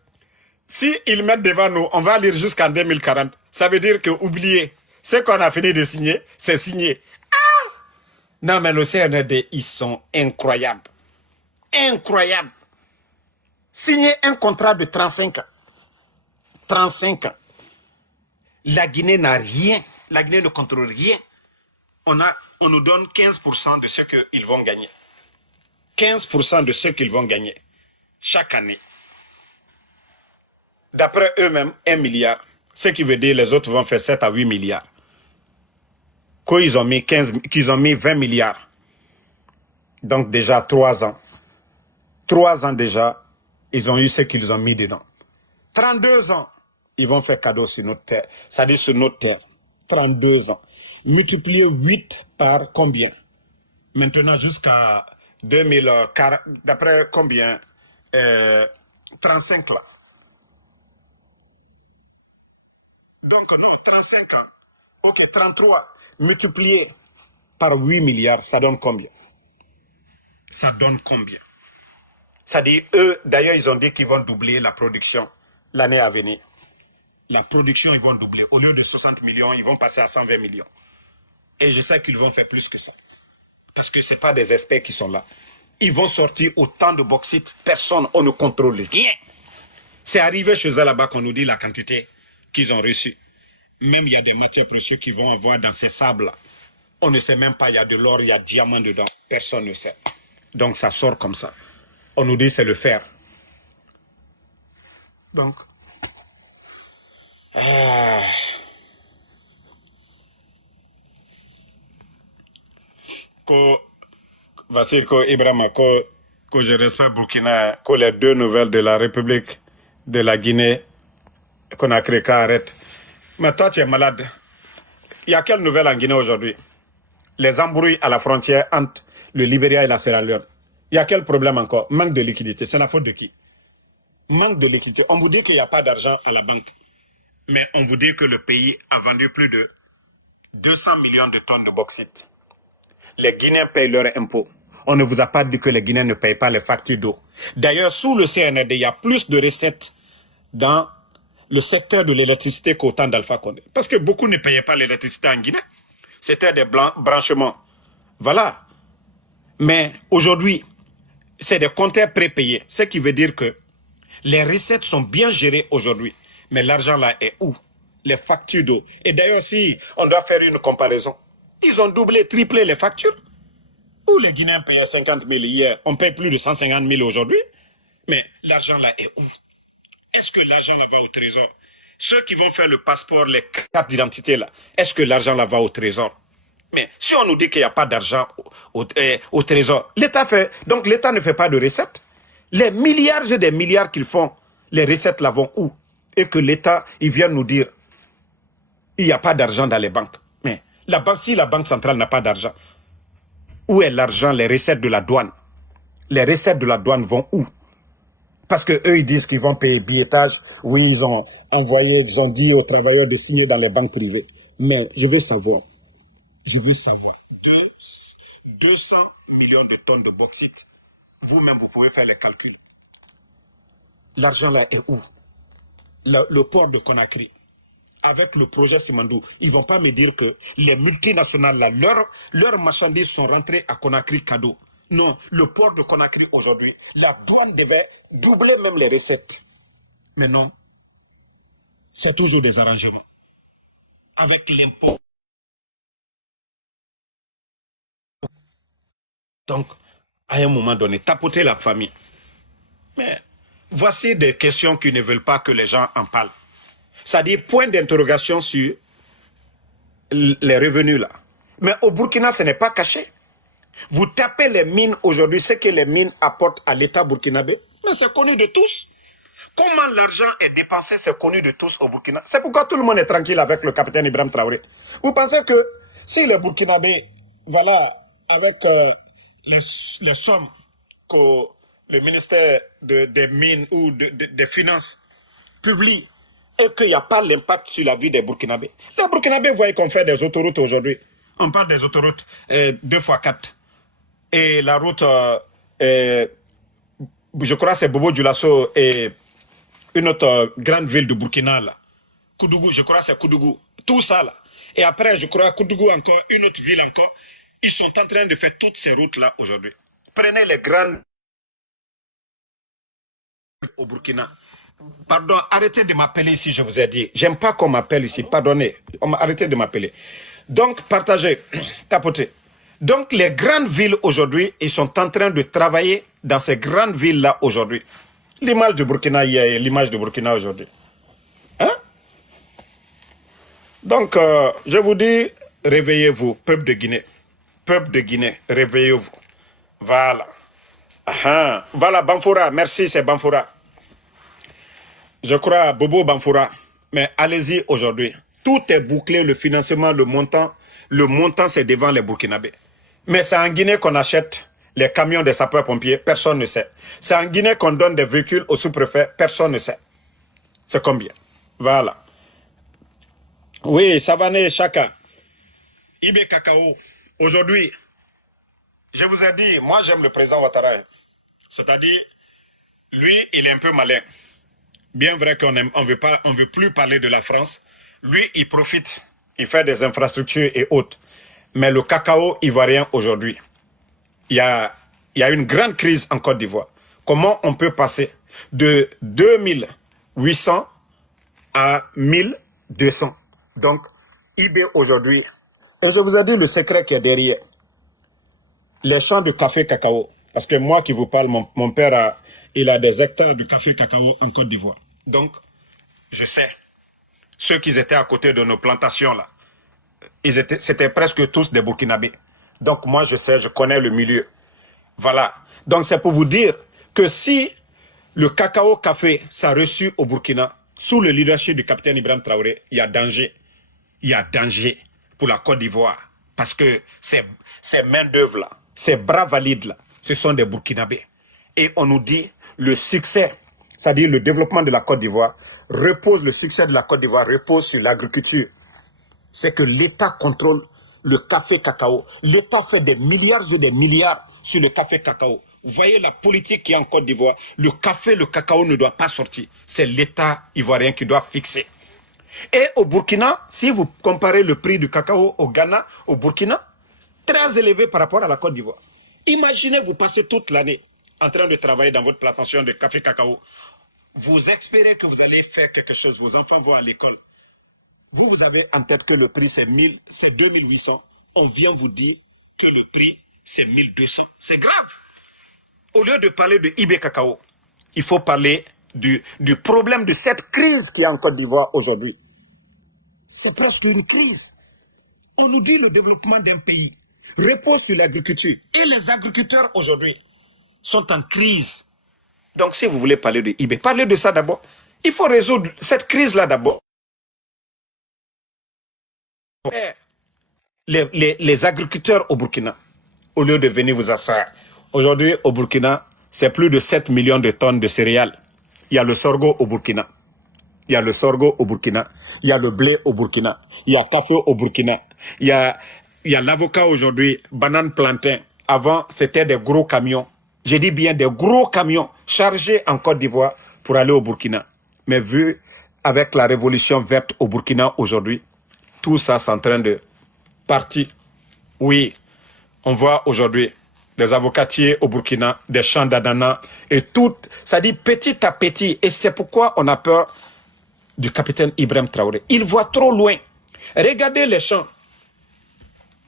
si ils mettent devant nous, on va lire jusqu'en 2040. Ça veut dire que oubliez, ce qu'on a fini de signer, c'est signé. Ah! Non mais le CNRD, ils sont incroyables. Incroyables. Signer un contrat de 35 ans. 35 ans. La Guinée n'a rien. La Guinée ne contrôle rien. On nous donne 15% de ce qu'ils vont gagner. 15% de ce qu'ils vont gagner chaque année. D'après eux-mêmes, 1 milliard. Ce qui veut dire que les autres vont faire 7 à 8 milliards. Qu'ils ont mis 20 milliards. Donc déjà 3 ans. 3 ans déjà, ils ont eu ce qu'ils ont mis dedans. 32 ans, ils vont faire cadeau sur notre terre. C'est-à-dire sur notre terre. 32 ans. Multiplier 8 par combien? Maintenant jusqu'à 2040, d'après combien? 35 là. Donc non, 35 ans. Ok, 33. Multiplié par 8 milliards, ça donne combien? Ça donne combien? Ça dit, eux, d'ailleurs, ils ont dit qu'ils vont doubler la production l'année à venir. La production, ils vont doubler. Au lieu de 60 millions, ils vont passer à 120 millions. Et je sais qu'ils vont faire plus que ça. Parce que ce n'est pas des experts qui sont là. Ils vont sortir autant de bauxite. Personne, on ne contrôle rien. C'est arrivé chez eux là-bas qu'on nous dit la quantité qu'ils ont reçue. Même il y a des matières précieuses qu'ils vont avoir dans ces sables-là. On ne sait même pas, il y a de l'or, il y a diamant dedans. Personne ne sait. Donc ça sort comme ça. On nous dit c'est le fer. Donc, Vassir, Ibrahima, que je respecte Burkina, que les 2 nouvelles de la République de la Guinée, qu'on a créé, arrête. Mais toi, tu es malade. Il y a quelle nouvelle en Guinée aujourd'hui? Les embrouilles à la frontière entre le Libéria et la Sierra Leone. Il y a quel problème encore? Manque de liquidité. C'est la faute de qui? Manque de liquidité. On vous dit qu'il n'y a pas d'argent à la banque. Mais on vous dit que le pays a vendu plus de 200 millions de tonnes de bauxite. Les Guinéens payent leurs impôts. On ne vous a pas dit que les Guinéens ne payent pas les factures d'eau. D'ailleurs, sous le CNRD, il y a plus de recettes dans le secteur de l'électricité qu'au temps d'Alpha Condé. Parce que beaucoup ne payaient pas l'électricité en Guinée. C'était des branchements. Voilà. Mais aujourd'hui, c'est des compteurs prépayés. Ce qui veut dire que les recettes sont bien gérées aujourd'hui. Mais l'argent là est où? Les factures d'eau. Et d'ailleurs, si on doit faire une comparaison, ils ont doublé, triplé les factures. Où les Guinéens payaient 50 000 hier, on paye plus de 150 000 aujourd'hui. Mais l'argent là est où? Est-ce que l'argent là va au trésor? Ceux qui vont faire le passeport, les cartes d'identité là, est-ce que l'argent là va au trésor? Mais si on nous dit qu'il n'y a pas d'argent au trésor, l'État fait. Donc l'État ne fait pas de recettes. Les milliards et des milliards qu'ils font, les recettes là vont où? Et que l'État, il vient nous dire, il n'y a pas d'argent dans les banques. Mais si la Banque centrale n'a pas d'argent, où est l'argent, les recettes de la douane? Les recettes de la douane vont où? Parce qu'eux, ils disent qu'ils vont payer billettage. Oui, ils ont dit aux travailleurs de signer dans les banques privées. Mais je veux savoir. 200 millions de tonnes de bauxite. Vous-même, vous pouvez faire les calculs. L'argent là est où? Le port de Conakry, avec le projet Simandou, ils ne vont pas me dire que les multinationales, là, leurs marchandises sont rentrées à Conakry cadeau. Non, le port de Conakry aujourd'hui, la douane devait doubler même les recettes. Mais non, c'est toujours des arrangements. Avec l'impôt. Donc, à un moment donné, tapoter la famille. Mais voici des questions qui ne veulent pas que les gens en parlent. C'est-à-dire, point d'interrogation sur les revenus là. Mais au Burkina, ce n'est pas caché. Vous tapez les mines aujourd'hui, ce que les mines apportent à l'État burkinabé, mais c'est connu de tous. Comment l'argent est dépensé, c'est connu de tous au Burkina. C'est pourquoi tout le monde est tranquille avec le capitaine Ibrahim Traoré. Vous pensez que si les Burkinabés, voilà, avec les sommes que le ministère des Mines ou des Finances publie et qu'il n'y a pas l'impact sur la vie des Burkinabés. Les Burkinabés voient qu'on fait des autoroutes aujourd'hui. On parle des autoroutes 2x4. Et la route, je crois c'est Bobo Dioulasso et une autre grande ville de Burkina, là. Koudougou, je crois c'est Koudougou. Tout ça, là. Et après, je crois Koudougou encore, une autre ville encore. Ils sont en train de faire toutes ces routes-là aujourd'hui. Prenez les grandes au Burkina. Pardon, arrêtez de m'appeler ici, je vous ai dit. J'aime pas qu'on m'appelle ici, pardonnez. Arrêtez de m'appeler. Donc, partagez, tapotez. Donc, les grandes villes aujourd'hui, ils sont en train de travailler dans ces grandes villes-là aujourd'hui. L'image de Burkina hier et l'image de Burkina aujourd'hui. Hein? Donc, je vous dis, réveillez-vous, peuple de Guinée. Peuple de Guinée, réveillez-vous. Voilà. Ah, voilà, Banfoura, merci, c'est Banfoura. Je crois, Bobo Banfoura. Mais allez-y aujourd'hui. Tout est bouclé, le financement, le montant. Le montant, c'est devant les Burkinabés. Mais c'est en Guinée qu'on achète les camions des sapeurs-pompiers. Personne ne sait. C'est en Guinée qu'on donne des véhicules au sous-préfet. Personne ne sait. C'est combien? Voilà. Oui, Savané, Chaka. Ibé Cacao. Aujourd'hui, je vous ai dit, moi j'aime le président Ouattara. C'est-à-dire, lui, il est un peu malin. Bien vrai qu'on on veut plus parler de la France. Lui, il profite. Il fait des infrastructures et autres. Mais le cacao ivoirien aujourd'hui, il y a une grande crise en Côte d'Ivoire. Comment on peut passer de 2800 à 1200? Donc, IB aujourd'hui, et je vous ai dit le secret qui est derrière. Les champs de café cacao. Parce que moi qui vous parle, mon père, il a des hectares de café cacao en Côte d'Ivoire. Donc, je sais, ceux qui étaient à côté de nos plantations là, c'était presque tous des Burkinabés. Donc moi je sais, je connais le milieu. Voilà. Donc c'est pour vous dire que si le cacao café s'est reçu au Burkina, sous le leadership du capitaine Ibrahim Traoré, il y a danger. Il y a danger pour la Côte d'Ivoire. Parce que ces main-d'œuvre là, ces bras valides là, ce sont des Burkinabés. Et on nous dit le succès, c'est-à-dire le développement de la Côte d'Ivoire, le succès de la Côte d'Ivoire repose sur l'agriculture. C'est que l'État contrôle le café cacao. L'État fait des milliards et des milliards sur le café cacao. Vous voyez la politique qui est en Côte d'Ivoire. Le café, le cacao ne doit pas sortir. C'est l'État ivoirien qui doit fixer. Et au Burkina, si vous comparez le prix du cacao au Ghana, au Burkina, très élevé par rapport à la Côte d'Ivoire. Imaginez, vous passez toute l'année en train de travailler dans votre plantation de café cacao. Vous espérez que vous allez faire quelque chose. Vos enfants vont à l'école. Vous avez en tête que le prix c'est 2800. On vient vous dire que le prix c'est 1200. C'est grave. Au lieu de parler de IB Cacao, il faut parler du problème de cette crise qui est en Côte d'Ivoire aujourd'hui. C'est presque une crise. On nous dit le développement d'un pays repose sur l'agriculture. Et les agriculteurs aujourd'hui sont en crise. Donc si vous voulez parler de IB, parlez de ça d'abord. Il faut résoudre cette crise-là d'abord. Les agriculteurs au Burkina, au lieu de venir vous asseoir. Aujourd'hui, au Burkina, c'est plus de 7 millions de tonnes de céréales. Il y a le sorgho au Burkina. Il y a le sorgho au Burkina. Il y a le blé au Burkina. Il y a café au Burkina. Il y a l'avocat aujourd'hui, banane plantain. Avant, c'était des gros camions. J'ai dit bien des gros camions chargés en Côte d'Ivoire pour aller au Burkina. Mais vu avec la révolution verte au Burkina aujourd'hui, tout ça c'est en train de partir. Oui, on voit aujourd'hui des avocatiers au Burkina, des champs d'ananas et tout, ça dit petit à petit. Et c'est pourquoi on a peur du capitaine Ibrahim Traoré. Il voit trop loin. Regardez les champs.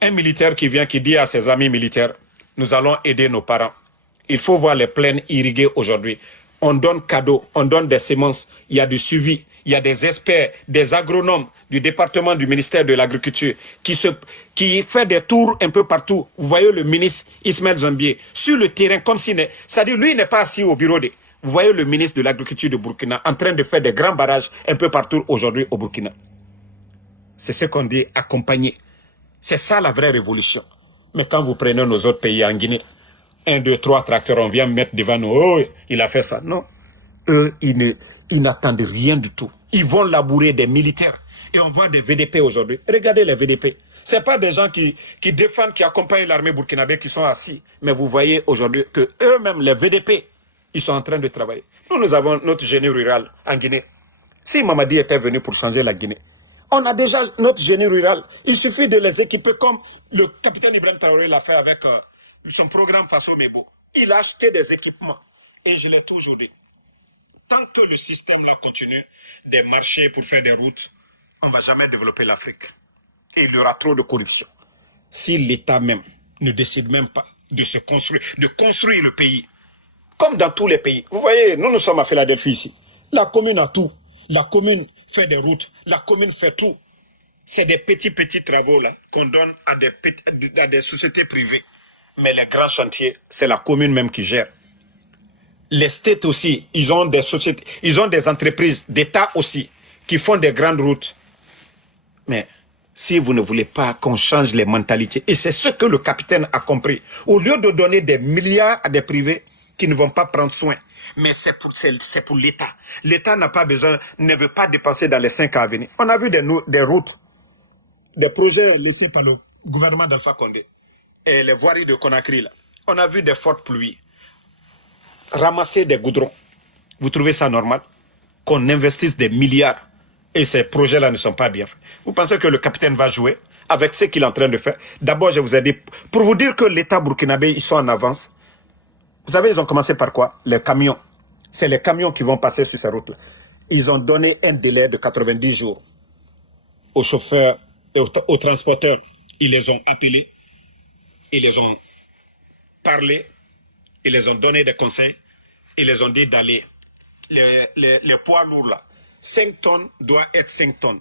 Un militaire qui vient, qui dit à ses amis militaires, nous allons aider nos parents. Il faut voir les plaines irriguées aujourd'hui. On donne cadeaux, on donne des semences, il y a du suivi, il y a des experts, des agronomes du département du ministère de l'Agriculture qui fait des tours un peu partout. Vous voyez le ministre Ismaël Zambier sur le terrain comme si... C'est-à-dire, lui, il n'est pas assis au bureau. Vous voyez le ministre de l'Agriculture de Burkina en train de faire des grands barrages un peu partout aujourd'hui au Burkina. C'est ce qu'on dit accompagner. C'est ça la vraie révolution. Mais quand vous prenez nos autres pays en Guinée, 1, 2, 3 tracteurs, on vient mettre devant nous, oh, il a fait ça. Non. Eux, ils n'attendent rien du tout. Ils vont labourer des militaires. Et on voit des VDP aujourd'hui. Regardez les VDP. Ce pas des gens qui défendent, qui accompagnent l'armée burkinabé, qui sont assis. Mais vous voyez aujourd'hui que eux-mêmes, les VDP, ils sont en train de travailler. Nous avons notre génie rural en Guinée. Si Mamadi était venu pour changer la Guinée, on a déjà notre génie rural. Il suffit de les équiper comme le capitaine Ibrahim Traoré l'a fait avec son programme Faso Mebo. Il a acheté des équipements. Et je l'ai toujours dit. Tant que le système va continuer, des marchés pour faire des routes, on ne va jamais développer l'Afrique. Et il y aura trop de corruption. Si l'État même ne décide même pas de construire le pays, comme dans tous les pays. Vous voyez, nous sommes à Philadelphie ici. La commune a tout. La commune fait des routes. La commune fait tout. C'est des petits travaux là qu'on donne à des sociétés privées. Mais les grands chantiers, c'est la commune même qui gère. les States aussi, ils ont des sociétés, ils ont des entreprises d'État aussi qui font des grandes routes. Mais si vous ne voulez pas qu'on change les mentalités, et c'est ce que le capitaine a compris, au lieu de donner des milliards à des privés qui ne vont pas prendre soin, mais c'est pour l'État. L'État n'a pas besoin, ne veut pas dépenser dans les 5 ans à venir. On a vu des routes, des projets laissés par le gouvernement d'Alpha Condé et les voiries de Conakry là. On a vu des fortes pluies, ramasser des goudrons. Vous trouvez ça normal qu'on investisse des milliards et ces projets-là ne sont pas bien faits? Vous pensez que le capitaine va jouer avec ce qu'il est en train de faire? D'abord, je vous ai dit, pour vous dire que l'État burkinabé, ils sont en avance. Vous savez, ils ont commencé par quoi? Les camions. C'est les camions qui vont passer sur ces routes-là. Ils ont donné un délai de 90 jours aux chauffeurs et aux transporteurs. Ils les ont appelés, ils les ont parlé, ils les ont donné des conseils, ils les ont dit d'aller. Les poids lourds là, 5 tonnes doit être 5 tonnes.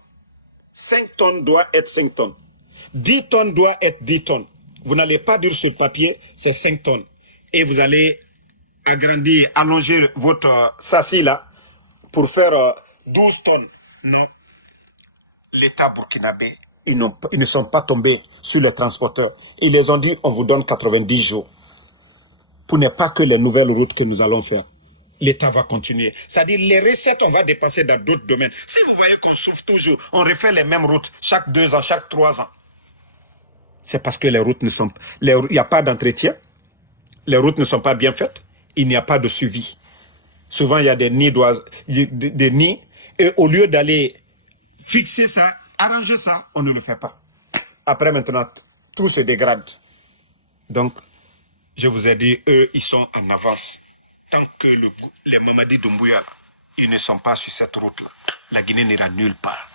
5 tonnes doit être 5 tonnes. 10 tonnes doit être 10 tonnes. Vous n'allez pas dire sur le papier, c'est 5 tonnes. Et vous allez agrandir, allonger votre châssis là pour faire 12 tonnes. Non. L'État burkinabé, ils ne sont pas tombés sur les transporteurs. Ils les ont dit, on vous donne 90 jours. Pour ne pas que les nouvelles routes que nous allons faire. L'État va continuer. C'est-à-dire, les recettes, on va dépenser dans d'autres domaines. Si vous voyez qu'on souffre toujours, on refait les mêmes routes chaque 2 ans, chaque 3 ans. C'est parce que les routes ne sont... Il n'y a pas d'entretien. Les routes ne sont pas bien faites. Il n'y a pas de suivi. Souvent, il y a des nids d'oiseaux, des nids, et au lieu d'aller fixer ça, arranger ça, on ne le fait pas. Après, maintenant, tout se dégrade. Donc, je vous ai dit, eux, ils sont en avance. Tant que les Mamadi Doumbouya, ils ne sont pas sur cette route-là, la Guinée n'ira nulle part.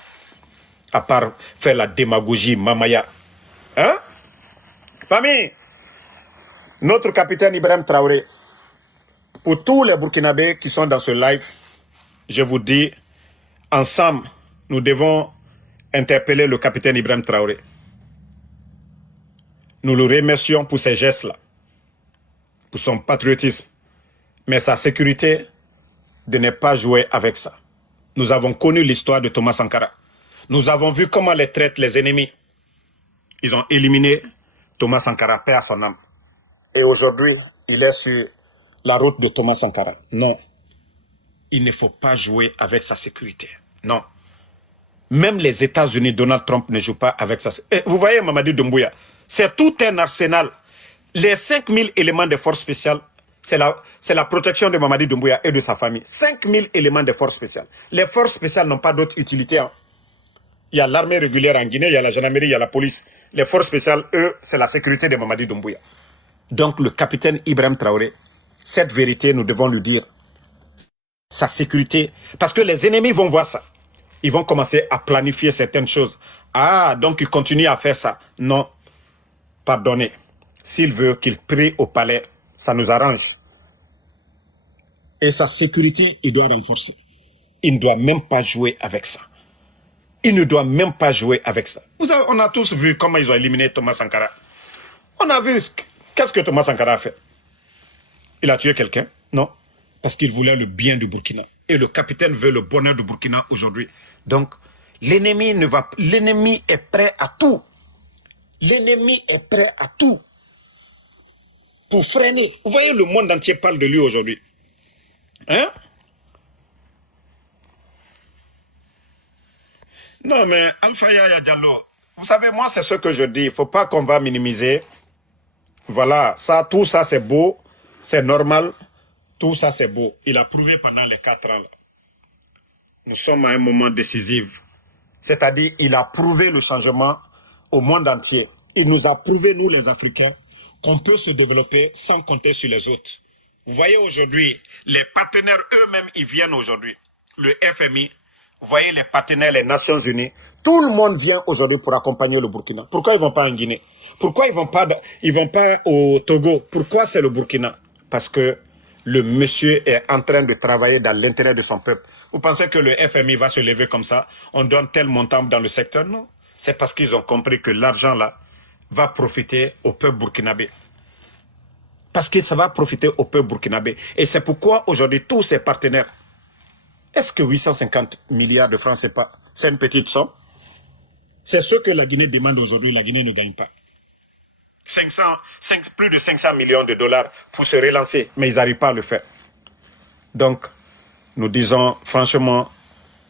À part faire la démagogie, Mamaya. Hein? Famille, notre capitaine Ibrahim Traoré, pour tous les Burkinabés qui sont dans ce live, je vous dis, ensemble, nous devons interpeller le capitaine Ibrahim Traoré. Nous le remercions pour ces gestes-là, pour son patriotisme, mais sa sécurité de ne pas jouer avec ça. Nous avons connu l'histoire de Thomas Sankara. Nous avons vu comment les traitent les ennemis. Ils ont éliminé Thomas Sankara, paix à son âme. Et aujourd'hui, il est sur la route de Thomas Sankara. Non. Il ne faut pas jouer avec sa sécurité. Non. Même les États-Unis, Donald Trump ne joue pas avec sa sécurité. Vous voyez Mamadi Doumbouya, c'est tout un arsenal. Les 5000 éléments de force spéciales, c'est la protection de Mamadi Doumbouya et de sa famille. 5000 éléments de force spéciales. Les forces spéciales n'ont pas d'autre utilité. Hein. Il y a l'armée régulière en Guinée, il y a la gendarmerie, il y a la police. Les forces spéciales, eux, c'est la sécurité de Mamadi Doumbouya. Donc le capitaine Ibrahim Traoré, cette vérité, nous devons lui dire. Sa sécurité. Parce que les ennemis vont voir ça. Ils vont commencer à planifier certaines choses. Ah, donc il continue à faire ça. Non. Pardonnez. S'il veut qu'il prie au palais, ça nous arrange. Et sa sécurité, il doit renforcer. Il ne doit même pas jouer avec ça. Il ne doit même pas jouer avec ça. On a tous vu comment ils ont éliminé Thomas Sankara. On a vu qu'est-ce que Thomas Sankara a fait. Il a tué quelqu'un? Non. Parce qu'il voulait le bien du Burkina. Et le capitaine veut le bonheur du Burkina aujourd'hui. Donc, l'ennemi est prêt à tout. L'ennemi est prêt à tout. Pour freiner. Vous voyez, le monde entier parle de lui aujourd'hui. Hein? Non, mais Alpha Yaya Diallo, vous savez, moi, c'est ce que je dis. Il ne faut pas qu'on va minimiser. Voilà, ça, tout ça, c'est beau. C'est normal. Tout ça, c'est beau. Il a prouvé pendant les 4 ans. Là. Nous sommes à un moment décisif. C'est-à-dire, il a prouvé le changement au monde entier. Il nous a prouvé, nous les Africains, qu'on peut se développer sans compter sur les autres. Vous voyez aujourd'hui, les partenaires eux-mêmes, ils viennent aujourd'hui. Le FMI, vous voyez les partenaires, les Nations Unies, tout le monde vient aujourd'hui pour accompagner le Burkina. Pourquoi ils ne vont pas en Guinée? Pourquoi ils ne vont pas au Togo? Pourquoi c'est le Burkina? Parce que le monsieur est en train de travailler dans l'intérêt de son peuple. Vous pensez que le FMI va se lever comme ça? On donne tel montant dans le secteur? Non. C'est parce qu'ils ont compris que l'argent là va profiter au peuple burkinabé. Parce que ça va profiter au peuple burkinabé. Et c'est pourquoi aujourd'hui, tous ces partenaires, est-ce que 850 milliards de francs, c'est une petite somme? C'est ce que la Guinée demande aujourd'hui, la Guinée ne gagne pas. Plus de 500 millions de dollars pour se relancer, mais ils n'arrivent pas à le faire. Donc, nous disons franchement,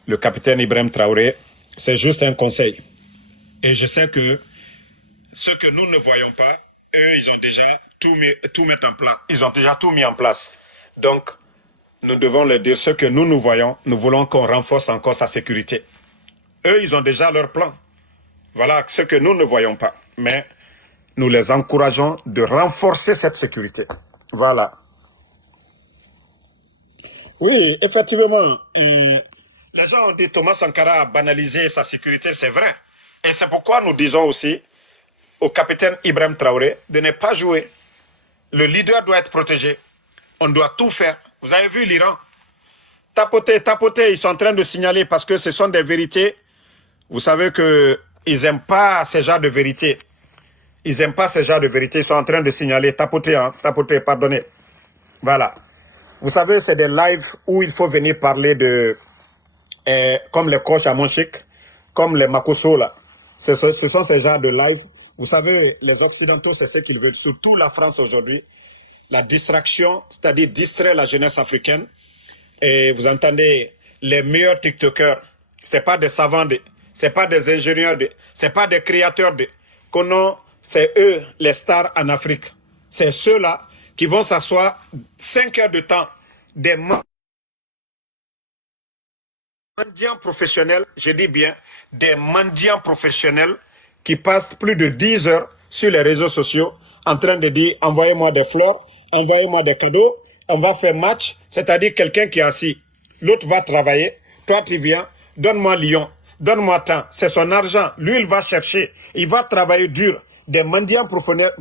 le capitaine Ibrahim Traoré, c'est juste un conseil. Et je sais que ce que nous ne voyons pas, eux, ils ont déjà tout mis en place. Ils ont déjà tout mis en place. Donc, nous devons leur dire ce que nous voyons. Nous voulons qu'on renforce encore sa sécurité. Eux, ils ont déjà leur plan. Voilà ce que nous ne voyons pas. Mais nous les encourageons de renforcer cette sécurité. Voilà. Oui, effectivement. Les gens ont dit Thomas Sankara a banalisé sa sécurité, c'est vrai. Et c'est pourquoi nous disons aussi au capitaine Ibrahim Traoré de ne pas jouer. Le leader doit être protégé. On doit tout faire. Vous avez vu l'Iran? Tapoter, ils sont en train de signaler parce que ce sont des vérités. Vous savez qu'ils n'aiment pas ce genre de vérité. Ils n'aiment pas ce genre de vérité. Ils sont en train de signaler. Tapoter, pardonnez. Voilà. Vous savez, c'est des lives où il faut venir parler de... comme les coachs à Monchique, comme les Makosso, là. Ce sont ces genres de lives. Vous savez, les Occidentaux, c'est ce qu'ils veulent. Surtout la France aujourd'hui. La distraction, c'est-à-dire distraire la jeunesse africaine. Et vous entendez, les meilleurs TikTokers, c'est pas des savants, c'est pas des ingénieurs, c'est pas des créateurs. C'est eux, les stars en Afrique. C'est ceux-là qui vont s'asseoir 5 heures de temps, des mendiants professionnels, je dis bien, des mendiants professionnels qui passent plus de 10 heures sur les réseaux sociaux en train de dire envoyez-moi des fleurs, envoyez-moi des cadeaux, on va faire match, c'est-à-dire quelqu'un qui est assis. L'autre va travailler, toi tu viens, donne-moi Lyon, donne-moi temps, c'est son argent. Lui, il va chercher, il va travailler dur. Des mendiants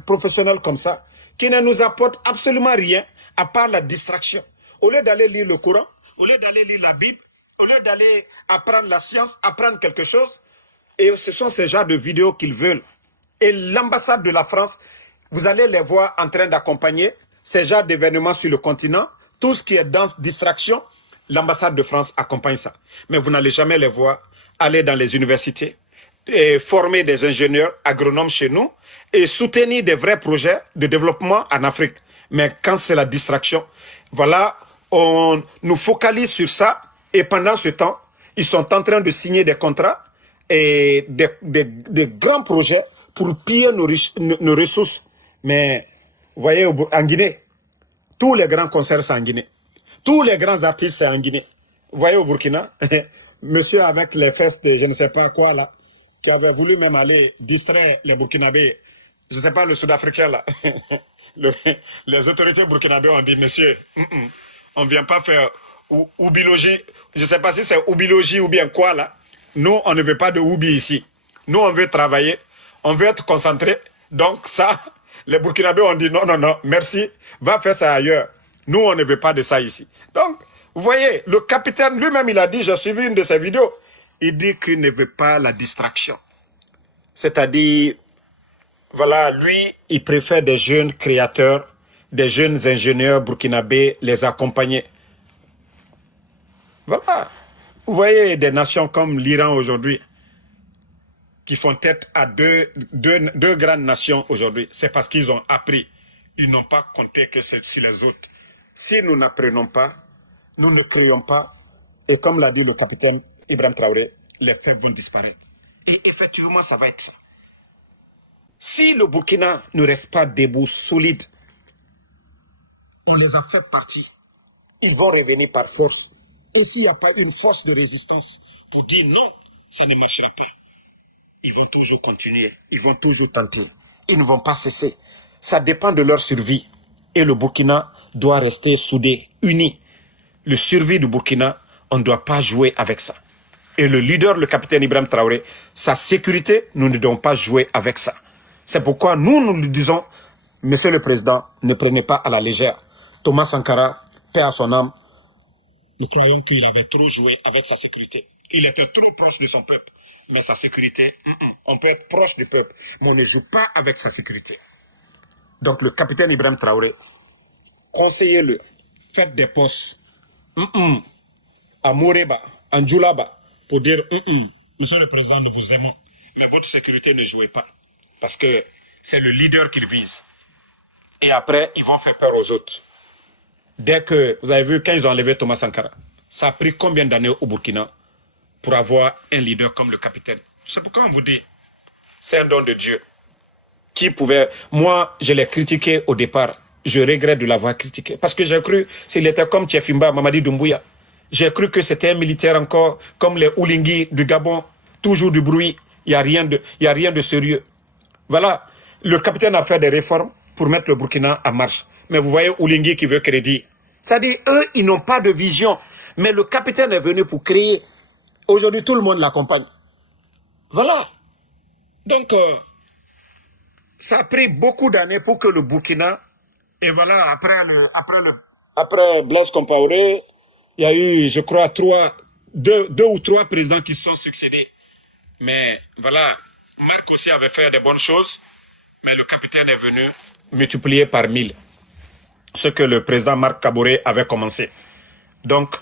professionnels comme ça, qui ne nous apportent absolument rien à part la distraction. Au lieu d'aller lire le Coran, au lieu d'aller lire la Bible, au lieu d'aller apprendre la science, apprendre quelque chose, et ce sont ces genres de vidéos qu'ils veulent. Et l'ambassade de la France, vous allez les voir en train d'accompagner ces genres d'événements sur le continent. Tout ce qui est dans distraction, l'ambassade de France accompagne ça. Mais vous n'allez jamais les voir aller dans les universités et former des ingénieurs agronomes chez nous et soutenir des vrais projets de développement en Afrique. Mais quand c'est la distraction, voilà, on nous focalise sur ça et pendant ce temps, ils sont en train de signer des contrats et des grands projets pour piller nos ressources. Mais vous voyez, en Guinée, tous les grands concerts sont en Guinée. Tous les grands artistes sont en Guinée. Vous voyez au Burkina, monsieur avec les fesses de je ne sais pas quoi là, qui avait voulu même aller distraire les Burkinabés, je ne sais pas, le Sud-Africain là. Les autorités burkinabées ont dit, monsieur, on ne vient pas faire oubilogie, je ne sais pas si c'est oubilogie ou bien quoi là. Nous, on ne veut pas de oubi ici. Nous, on veut travailler, on veut être concentré. Donc ça, les Burkinabés ont dit, non, merci, va faire ça ailleurs. Nous, on ne veut pas de ça ici. Donc, vous voyez, le capitaine lui-même, il a dit, j'ai suivi une de ses vidéos, il dit qu'il ne veut pas la distraction. C'est-à-dire, voilà, lui, il préfère des jeunes créateurs, des jeunes ingénieurs burkinabés, les accompagner. Voilà. Vous voyez des nations comme l'Iran aujourd'hui, qui font tête à deux grandes nations aujourd'hui. C'est parce qu'ils ont appris. Ils n'ont pas compté que c'est sur les autres. Si nous n'apprenons pas, nous ne créons pas, et comme l'a dit le capitaine Ibrahim Traoré, les faits vont disparaître. Et effectivement, ça va être ça. Si le Burkina ne reste pas debout, solide, on les a fait partie. Ils vont revenir par force. Et s'il n'y a pas une force de résistance pour dire non, ça ne marchera pas. Ils vont toujours continuer. Ils vont toujours tenter. Ils ne vont pas cesser. Ça dépend de leur survie. Et le Burkina doit rester soudé, uni. Le survie du Burkina, on ne doit pas jouer avec ça. Et le leader, le capitaine Ibrahim Traoré, sa sécurité, nous ne devons pas jouer avec ça. C'est pourquoi nous lui disons, Monsieur le Président, ne prenez pas à la légère. Thomas Sankara, paix à son âme, nous croyons qu'il avait trop joué avec sa sécurité. Il était trop proche de son peuple. Mais sa sécurité, on peut être proche du peuple, mais on ne joue pas avec sa sécurité. Donc le capitaine Ibrahim Traoré, conseillez-le. Faites des postes à Moreba, à Djoulaba, pour dire Monsieur le Président, nous vous aimons, mais votre sécurité ne jouez pas. Parce que c'est le leader qu'ils visent. Et après, ils vont faire peur aux autres. Dès que, vous avez vu, quand ils ont enlevé Thomas Sankara, ça a pris combien d'années au Burkina pour avoir un leader comme le capitaine? C'est pourquoi on vous dit, c'est un don de Dieu. Qui pouvait... Moi, je l'ai critiqué au départ. Je regrette de l'avoir critiqué. Parce que j'ai cru, s'il était comme Tchefimba, Mamadi Doumbouya, j'ai cru que c'était un militaire encore, comme les Oulingui du Gabon, toujours du bruit, il n'y a rien de sérieux. Voilà, le capitaine a fait des réformes pour mettre le Burkina en marche. Mais vous voyez Oulingui qui veut crédit. C'est-à-dire, eux, ils n'ont pas de vision. Mais le capitaine est venu pour créer. Aujourd'hui, tout le monde l'accompagne. Voilà. Donc, ça a pris beaucoup d'années pour que le Burkina... Et voilà, après Blaise Compaoré, il y a eu, je crois, deux ou trois présidents qui se sont succédés. Mais voilà, Marc aussi avait fait des bonnes choses, mais le capitaine est venu multiplier par 1000 ce que le président Marc Kaboré avait commencé. Donc,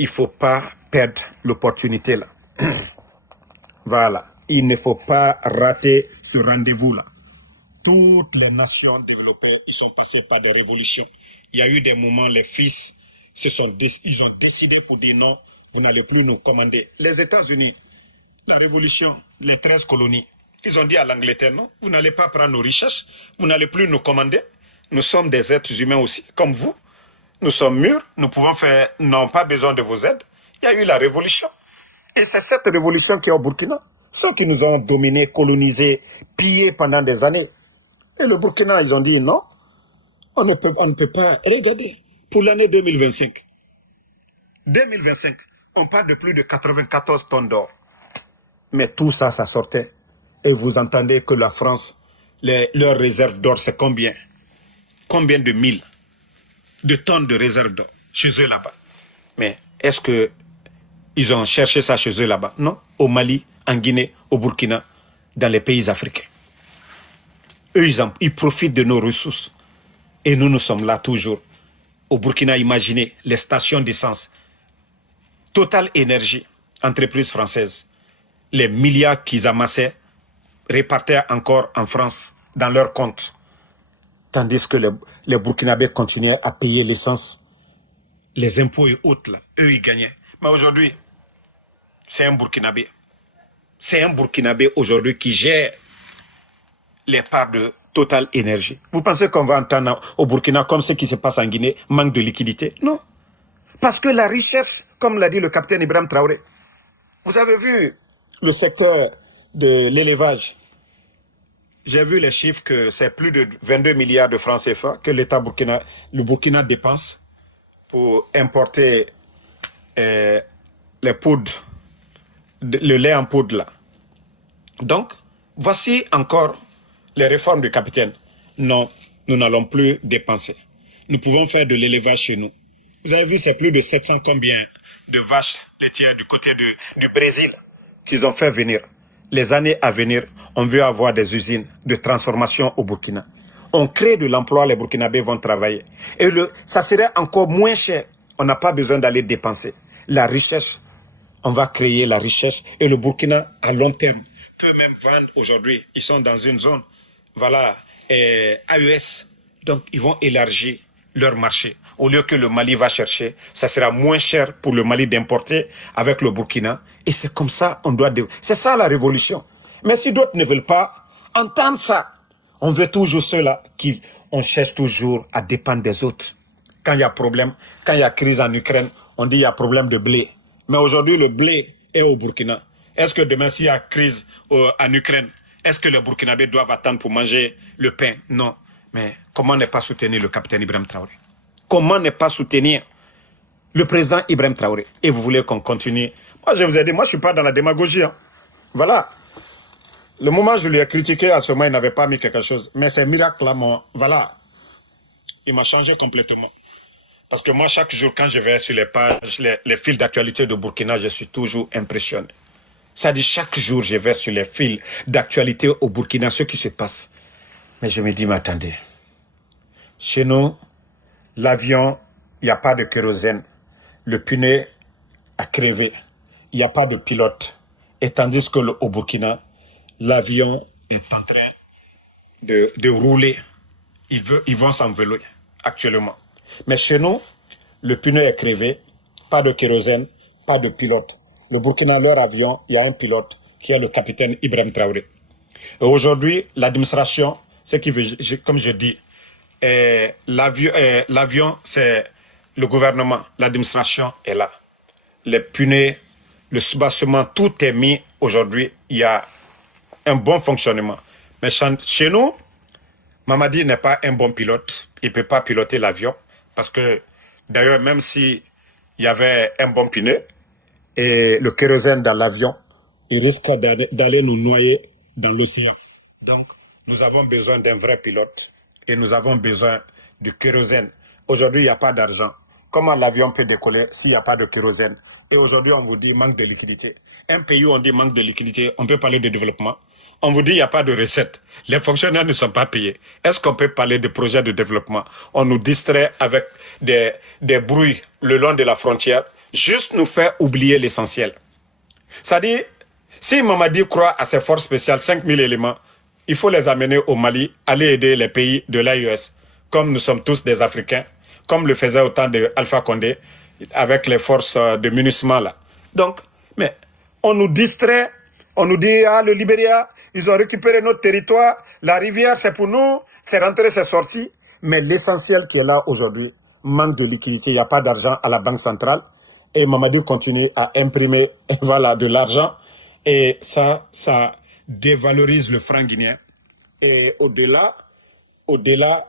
il ne faut pas perdre l'opportunité là. Voilà, il ne faut pas rater ce rendez-vous là. Toutes les nations développées, ils sont passés par des révolutions. Il y a eu des moments, les fils, ils ont décidé pour dire non, vous n'allez plus nous commander. Les États-Unis, la révolution, les 13 colonies, ils ont dit à l'Angleterre, non, vous n'allez pas prendre nos richesses, vous n'allez plus nous commander. Nous sommes des êtres humains aussi, comme vous. Nous sommes mûrs, nous pouvons faire, n'avons pas besoin de vos aides. Il y a eu la révolution. Et c'est cette révolution qui est au Burkina. Ceux qui nous ont dominés, colonisés, pillés pendant des années. Et le Burkina, ils ont dit non, on ne peut pas. Regardez, pour l'année 2025, on parle de plus de 94 tonnes d'or. Mais tout ça, ça sortait. Et vous entendez que la France, leurs réserves d'or, c'est combien? Combien de mille de tonnes de réserves d'or chez eux là-bas? Mais est-ce que ils ont cherché ça chez eux là-bas? Non. Au Mali, en Guinée, au Burkina, dans les pays africains. Eux, ils profitent de nos ressources. Et nous sommes là toujours. Au Burkina, imaginez les stations d'essence. Total Énergie, entreprise française. Les milliards qu'ils amassaient répartaient encore en France dans leurs comptes. Tandis que les Burkinabés continuaient à payer l'essence, les impôts et autres, là, eux, ils gagnaient. Mais aujourd'hui, c'est un Burkinabé. C'est un Burkinabé aujourd'hui qui gère les parts de Total Énergie. Vous pensez qu'on va entendre au Burkina, comme ce qui se passe en Guinée, manque de liquidité? Non. Parce que la richesse, comme l'a dit le capitaine Ibrahim Traoré, vous avez vu le secteur de l'élevage. J'ai vu les chiffres que c'est plus de 22 milliards de francs CFA que le Burkina dépense pour importer les poudres, le lait en poudre là. Donc, voici encore les réformes du capitaine. Non, nous n'allons plus dépenser. Nous pouvons faire de l'élevage chez nous. Vous avez vu, c'est plus de 700 combien de vaches laitières du côté du Brésil qu'ils ont fait venir. Les années à venir, on veut avoir des usines de transformation au Burkina. On crée de l'emploi, les Burkinabés vont travailler. Et ça serait encore moins cher. On n'a pas besoin d'aller dépenser. La richesse, on va créer la richesse. Et le Burkina, à long terme, peut même vendre aujourd'hui. Ils sont dans une zone, voilà, AES. Donc, ils vont élargir leur marché. Au lieu que le Mali va chercher, ça sera moins cher pour le Mali d'importer avec le Burkina. Et c'est comme ça, c'est ça la révolution. Mais si d'autres ne veulent pas entendre ça, on veut toujours ceux-là on cherche toujours à dépendre des autres. Quand il y a problème, quand il y a crise en Ukraine, on dit il y a problème de blé. Mais aujourd'hui, le blé est au Burkina. Est-ce que demain, s'il y a crise en Ukraine, est-ce que les Burkinabés doivent attendre pour manger le pain? Non. Mais comment ne pas soutenir le capitaine Ibrahim Traoré? Comment ne pas soutenir le président Ibrahim Traoré? Et vous voulez qu'on continue? Moi, je vous ai dit, moi, je ne suis pas dans la démagogie. Hein. Voilà. Le moment où je lui ai critiqué, à ce moment, il n'avait pas mis quelque chose. Mais c'est miracle là, voilà. Il m'a changé complètement. Parce que moi, chaque jour, quand je vais sur les pages, les fils d'actualité de Burkina, je suis toujours impressionné. Ça dit, chaque jour, je vais sur les fils d'actualité au Burkina, ce qui se passe. Mais je me dis, mais attendez. Chez nous, L'avion, il n'y a pas de kérosène. Le pneu a crevé. Il n'y a pas de pilote. Et tandis que au Burkina, l'avion est en train de rouler. Ils vont s'envoler actuellement. Mais chez nous, le pneu est crevé, pas de kérosène, pas de pilote. Le Burkina, leur avion, il y a un pilote qui est le capitaine Ibrahim Traoré. Et aujourd'hui, l'administration, ce qui veut, comme je dis, l'avion, c'est le gouvernement, l'administration est là. Les pneus, le soubassement, tout est mis aujourd'hui. Il y a un bon fonctionnement. Mais chez nous, Mamadi n'est pas un bon pilote. Il ne peut pas piloter l'avion. Parce que, d'ailleurs, même s'il y avait un bon pneu et le kérosène dans l'avion, il risque d'aller nous noyer dans l'océan. Donc, nous avons besoin d'un vrai pilote. Et nous avons besoin de kérosène. Aujourd'hui, il n'y a pas d'argent. Comment l'avion peut décoller s'il n'y a pas de kérosène? Et aujourd'hui, on vous dit manque de liquidité. Un pays où on dit manque de liquidité, on peut parler de développement. On vous dit il n'y a pas de recettes. Les fonctionnaires ne sont pas payés. Est-ce qu'on peut parler de projets de développement? On nous distrait avec des bruits le long de la frontière, juste nous faire oublier l'essentiel. C'est-à-dire, si Mamadi croit à ses forces spéciales, 5000 éléments, il faut les amener au Mali, aller aider les pays de l'AES, comme nous sommes tous des Africains, comme le faisait au temps d'Alpha Condé, avec les forces de MINUSMA là. Donc, mais on nous distrait, on nous dit, ah, le Libéria, ils ont récupéré notre territoire, la rivière c'est pour nous, c'est rentré, c'est sorti. Mais l'essentiel qui est là aujourd'hui, manque de liquidité, il n'y a pas d'argent à la banque centrale. Et Mamadi continue à imprimer voilà, de l'argent. Et ça dévalorise le franc guinéen. Et au-delà,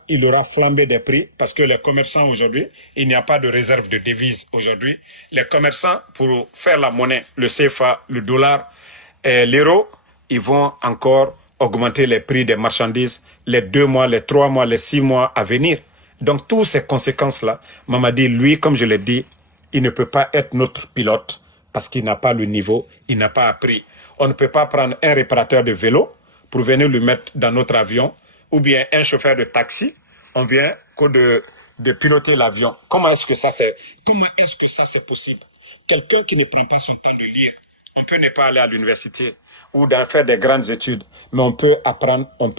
il aura flambé des prix parce que les commerçants aujourd'hui, il n'y a pas de réserve de devises aujourd'hui. Les commerçants, pour faire la monnaie, le CFA, le dollar, l'euro, ils vont encore augmenter les prix des marchandises les 2 mois, les 3 mois, les 6 mois à venir. Donc, toutes ces conséquences-là, Mamadi, lui, comme je l'ai dit, il ne peut pas être notre pilote parce qu'il n'a pas le niveau, il n'a pas appris. On ne peut pas prendre un réparateur de vélo pour venir le mettre dans notre avion ou bien un chauffeur de taxi. On vient que de piloter l'avion. Comment est-ce que ça c'est possible? Quelqu'un qui ne prend pas son temps de lire, on peut ne pas aller à l'université ou faire des grandes études, mais on peut apprendre, on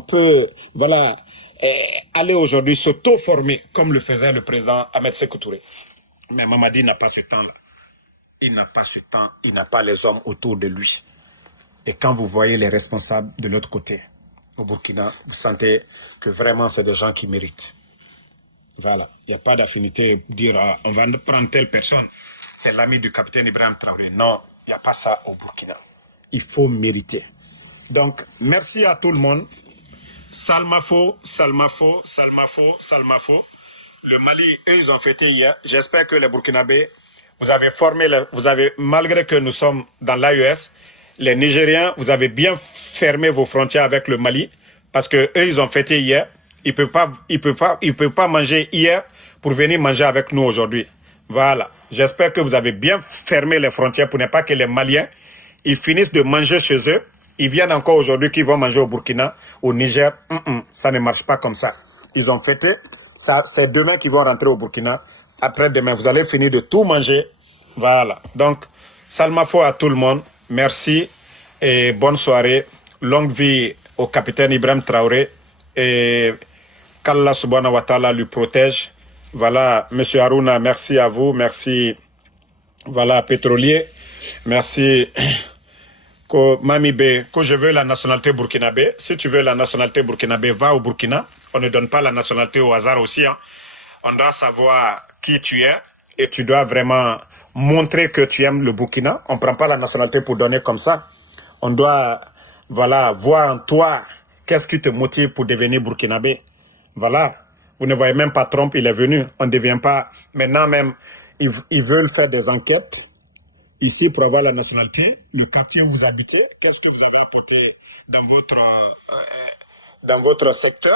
peut voilà, aller aujourd'hui s'auto-former comme le faisait le président Ahmed Sékou Touré. Mais Mamadi n'a pas ce temps-là. Il n'a pas ce temps, il n'a pas les hommes autour de lui. Et quand vous voyez les responsables de l'autre côté, au Burkina, vous sentez que vraiment c'est des gens qui méritent. Voilà, il n'y a pas d'affinité, dire on va prendre telle personne, c'est l'ami du capitaine Ibrahim Traoré. Non, il n'y a pas ça au Burkina. Il faut mériter. Donc, merci à tout le monde. Salmafo, Salmafo, Salmafo, Salmafo. Le Mali, eux, ils ont fêté hier. J'espère que les Burkinabés, vous avez, malgré que nous sommes dans l'AES, les Nigériens, vous avez bien fermé vos frontières avec le Mali, parce que eux, ils ont fêté hier. Ils peuvent pas manger hier pour venir manger avec nous aujourd'hui. Voilà. J'espère que vous avez bien fermé les frontières pour ne pas que les Maliens, ils finissent de manger chez eux. Ils viennent encore aujourd'hui qu'ils vont manger au Burkina, au Niger. Ça ne marche pas comme ça. Ils ont fêté. C'est demain qu'ils vont rentrer au Burkina. Après-demain, vous allez finir de tout manger. Voilà. Donc, Salmafo à tout le monde. Merci et bonne soirée. Longue vie au capitaine Ibrahim Traoré. Et qu'Allah subhanahu wa ta'ala lui protège. Voilà, Monsieur Harouna, merci à vous. Merci, voilà, pétrolier. Merci, Mami B, que je veux la nationalité burkinabé. Si tu veux la nationalité burkinabé, va au Burkina. On ne donne pas la nationalité au hasard aussi. Hein. On doit savoir qui tu es et tu dois vraiment montrer que tu aimes le Burkina. On ne prend pas la nationalité pour donner comme ça. On doit, voilà, voir en toi qu'est-ce qui te motive pour devenir burkinabé. Voilà. Vous ne voyez même pas Trump, il est venu. On ne devient pas... Maintenant même, ils veulent faire des enquêtes ici pour avoir la nationalité. Le quartier où vous habitez, qu'est-ce que vous avez apporté dans votre secteur?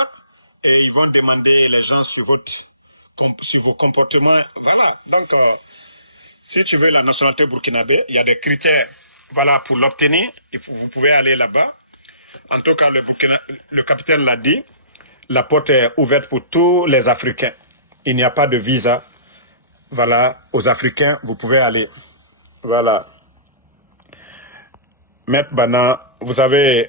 Et ils vont demander les gens sur vos comportements. Voilà. Donc, si tu veux la nationalité burkinabé, il y a des critères, voilà, pour l'obtenir. Vous pouvez aller là-bas. En tout cas, le capitaine l'a dit. La porte est ouverte pour tous les Africains. il n'y a pas de visa. Voilà, aux Africains, vous pouvez aller. Voilà. Maître Bana, vous savez,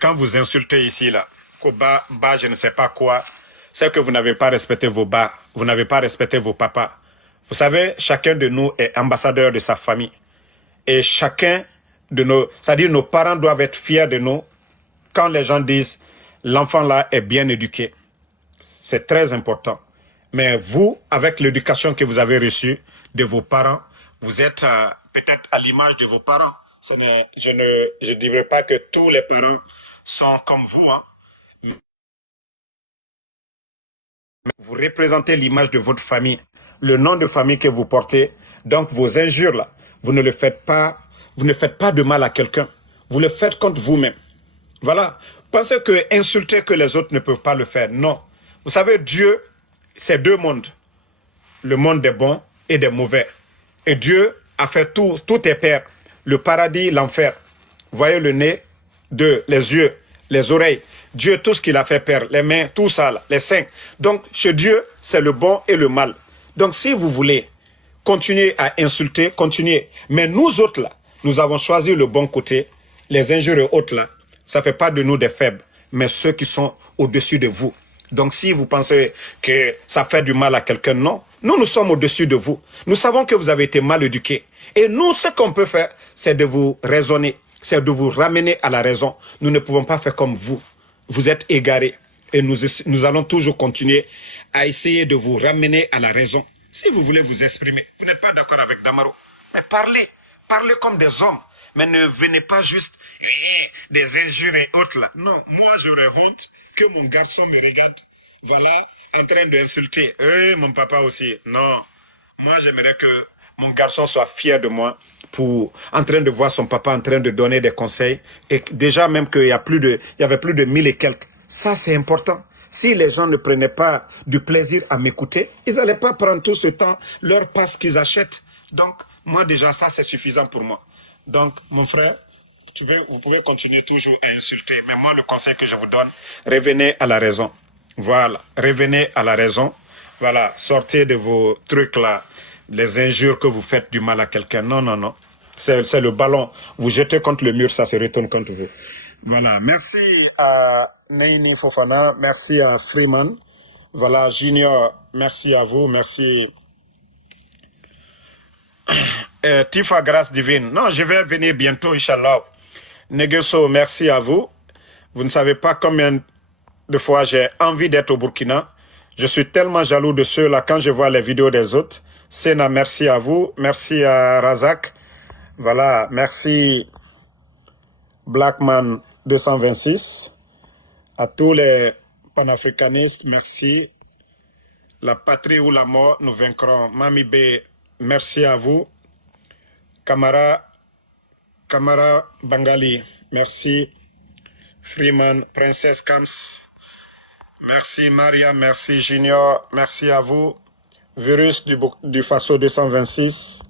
quand vous insultez ici, là, qu'au bas, je ne sais pas quoi, c'est que vous n'avez pas respecté vos bas, vous n'avez pas respecté vos papas. Vous savez, chacun de nous est ambassadeur de sa famille. Et chacun de nos, c'est-à-dire nos parents doivent être fiers de nous quand les gens disent l'enfant là est bien éduqué. C'est très important. Mais vous, avec l'éducation que vous avez reçue de vos parents, vous êtes peut-être à l'image de vos parents. Je ne dirais pas que tous les parents sont comme vous. Hein. Vous représentez l'image de votre famille, le nom de famille que vous portez. Donc vos injures là, vous ne faites pas de mal à quelqu'un. Vous le faites contre vous-même. Voilà. Pensez que insulter que les autres ne peuvent pas le faire. Non. Vous savez, Dieu, c'est deux mondes. Le monde des bons et des mauvais. Et Dieu a fait tout est pair. Le paradis, l'enfer. Voyez le nez, les yeux, les oreilles. Dieu, tout ce qu'il a fait pair. Les mains, tout ça, là, les seins. Donc, chez Dieu, c'est le bon et le mal. Donc, si vous voulez continuer à insulter, continuez. Mais nous autres, là, nous avons choisi le bon côté. Les injures et autres, là, ça ne fait pas de nous des faibles, mais ceux qui sont au-dessus de vous. Donc, si vous pensez que ça fait du mal à quelqu'un, non. Nous sommes au-dessus de vous. Nous savons que vous avez été mal éduqués. Et nous, ce qu'on peut faire, c'est de vous raisonner, c'est de vous ramener à la raison. Nous ne pouvons pas faire comme vous. Vous êtes égarés. Et nous allons toujours continuer à essayer de vous ramener à la raison. Si vous voulez vous exprimer, vous n'êtes pas d'accord avec Damaro, mais parlez comme des hommes. Mais ne venez pas juste des injures et autres là. Non, moi j'aurais honte que mon garçon me regarde, voilà, en train d'insulter. Mon papa aussi. Non, moi j'aimerais que mon garçon soit fier de moi en train de voir son papa en train de donner des conseils. Et déjà même qu'il y avait plus de 1000 et quelques. Ça c'est important. Si les gens ne prenaient pas du plaisir à m'écouter, ils n'allaient pas prendre tout ce temps, leur passe qu'ils achètent. Donc, moi déjà, ça c'est suffisant pour moi. Donc, mon frère, vous pouvez continuer toujours à insulter. Mais moi, le conseil que je vous donne, revenez à la raison. Voilà, revenez à la raison. Voilà, sortez de vos trucs là, les injures que vous faites du mal à quelqu'un. Non, non, non. C'est le ballon. Vous jetez contre le mur, ça se retourne contre vous. Voilà, merci à Neini Fofana, merci à Freeman. Voilà, Junior, merci à vous, merci. Tifa, grâce divine. Non, je vais venir bientôt, Inch'Allah. Negeso, merci à vous. Vous ne savez pas combien de fois j'ai envie d'être au Burkina. Je suis tellement jaloux de ceux-là quand je vois les vidéos des autres. Sena, merci à vous. Merci à Razak. Voilà, merci Blackman 226. À tous les panafricanistes, merci. La patrie ou la mort, nous vaincrons. Mami B, merci à vous. Kamara Bangali, merci. Freeman, Princesse Kams, merci. Maria, merci. Junior, merci à vous. Virus du Faso 226,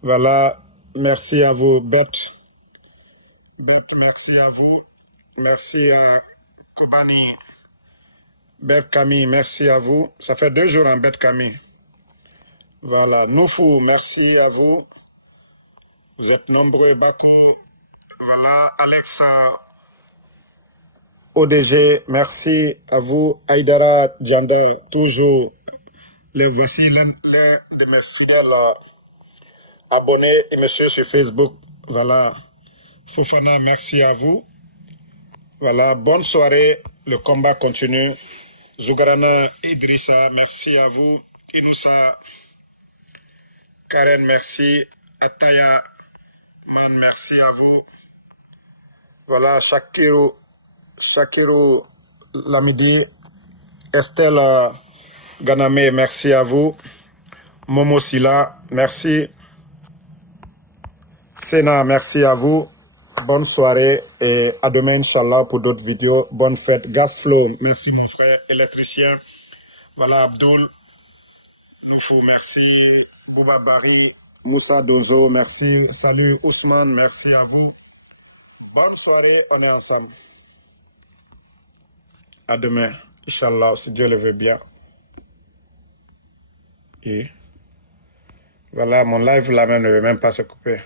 voilà, merci à vous. Beth, merci à vous. Merci à Kobani. Beth Camille, merci à vous. Ça fait 2 jours en Beth Camille. Voilà, Noufou, merci à vous. Vous êtes nombreux, Bakou. Voilà, Alexa ODG, merci à vous. Aïdara Djanda, toujours. Voici l'un de mes fidèles abonnés et monsieur sur Facebook. Voilà. Fofana, merci à vous. Voilà, bonne soirée. Le combat continue. Zougarana Idrissa, merci à vous. Inoussa Karen, merci. Etaya Man, merci à vous. Voilà, Shakiru Lamidi, Estelle Ganame, merci à vous. Momo Sila, merci. Sena, merci à vous. Bonne soirée et à demain, Inch'Allah, pour d'autres vidéos. Bonne fête. Gasflow, merci mon frère, électricien. Voilà, Abdul. Noufou, merci. Bouba Bari. Moussa Dozo, merci. Salut Ousmane, merci à vous. Bonne soirée, on est ensemble. À demain, Inch'Allah, si Dieu le veut bien. Voilà, mon live là même ne veut même pas se couper.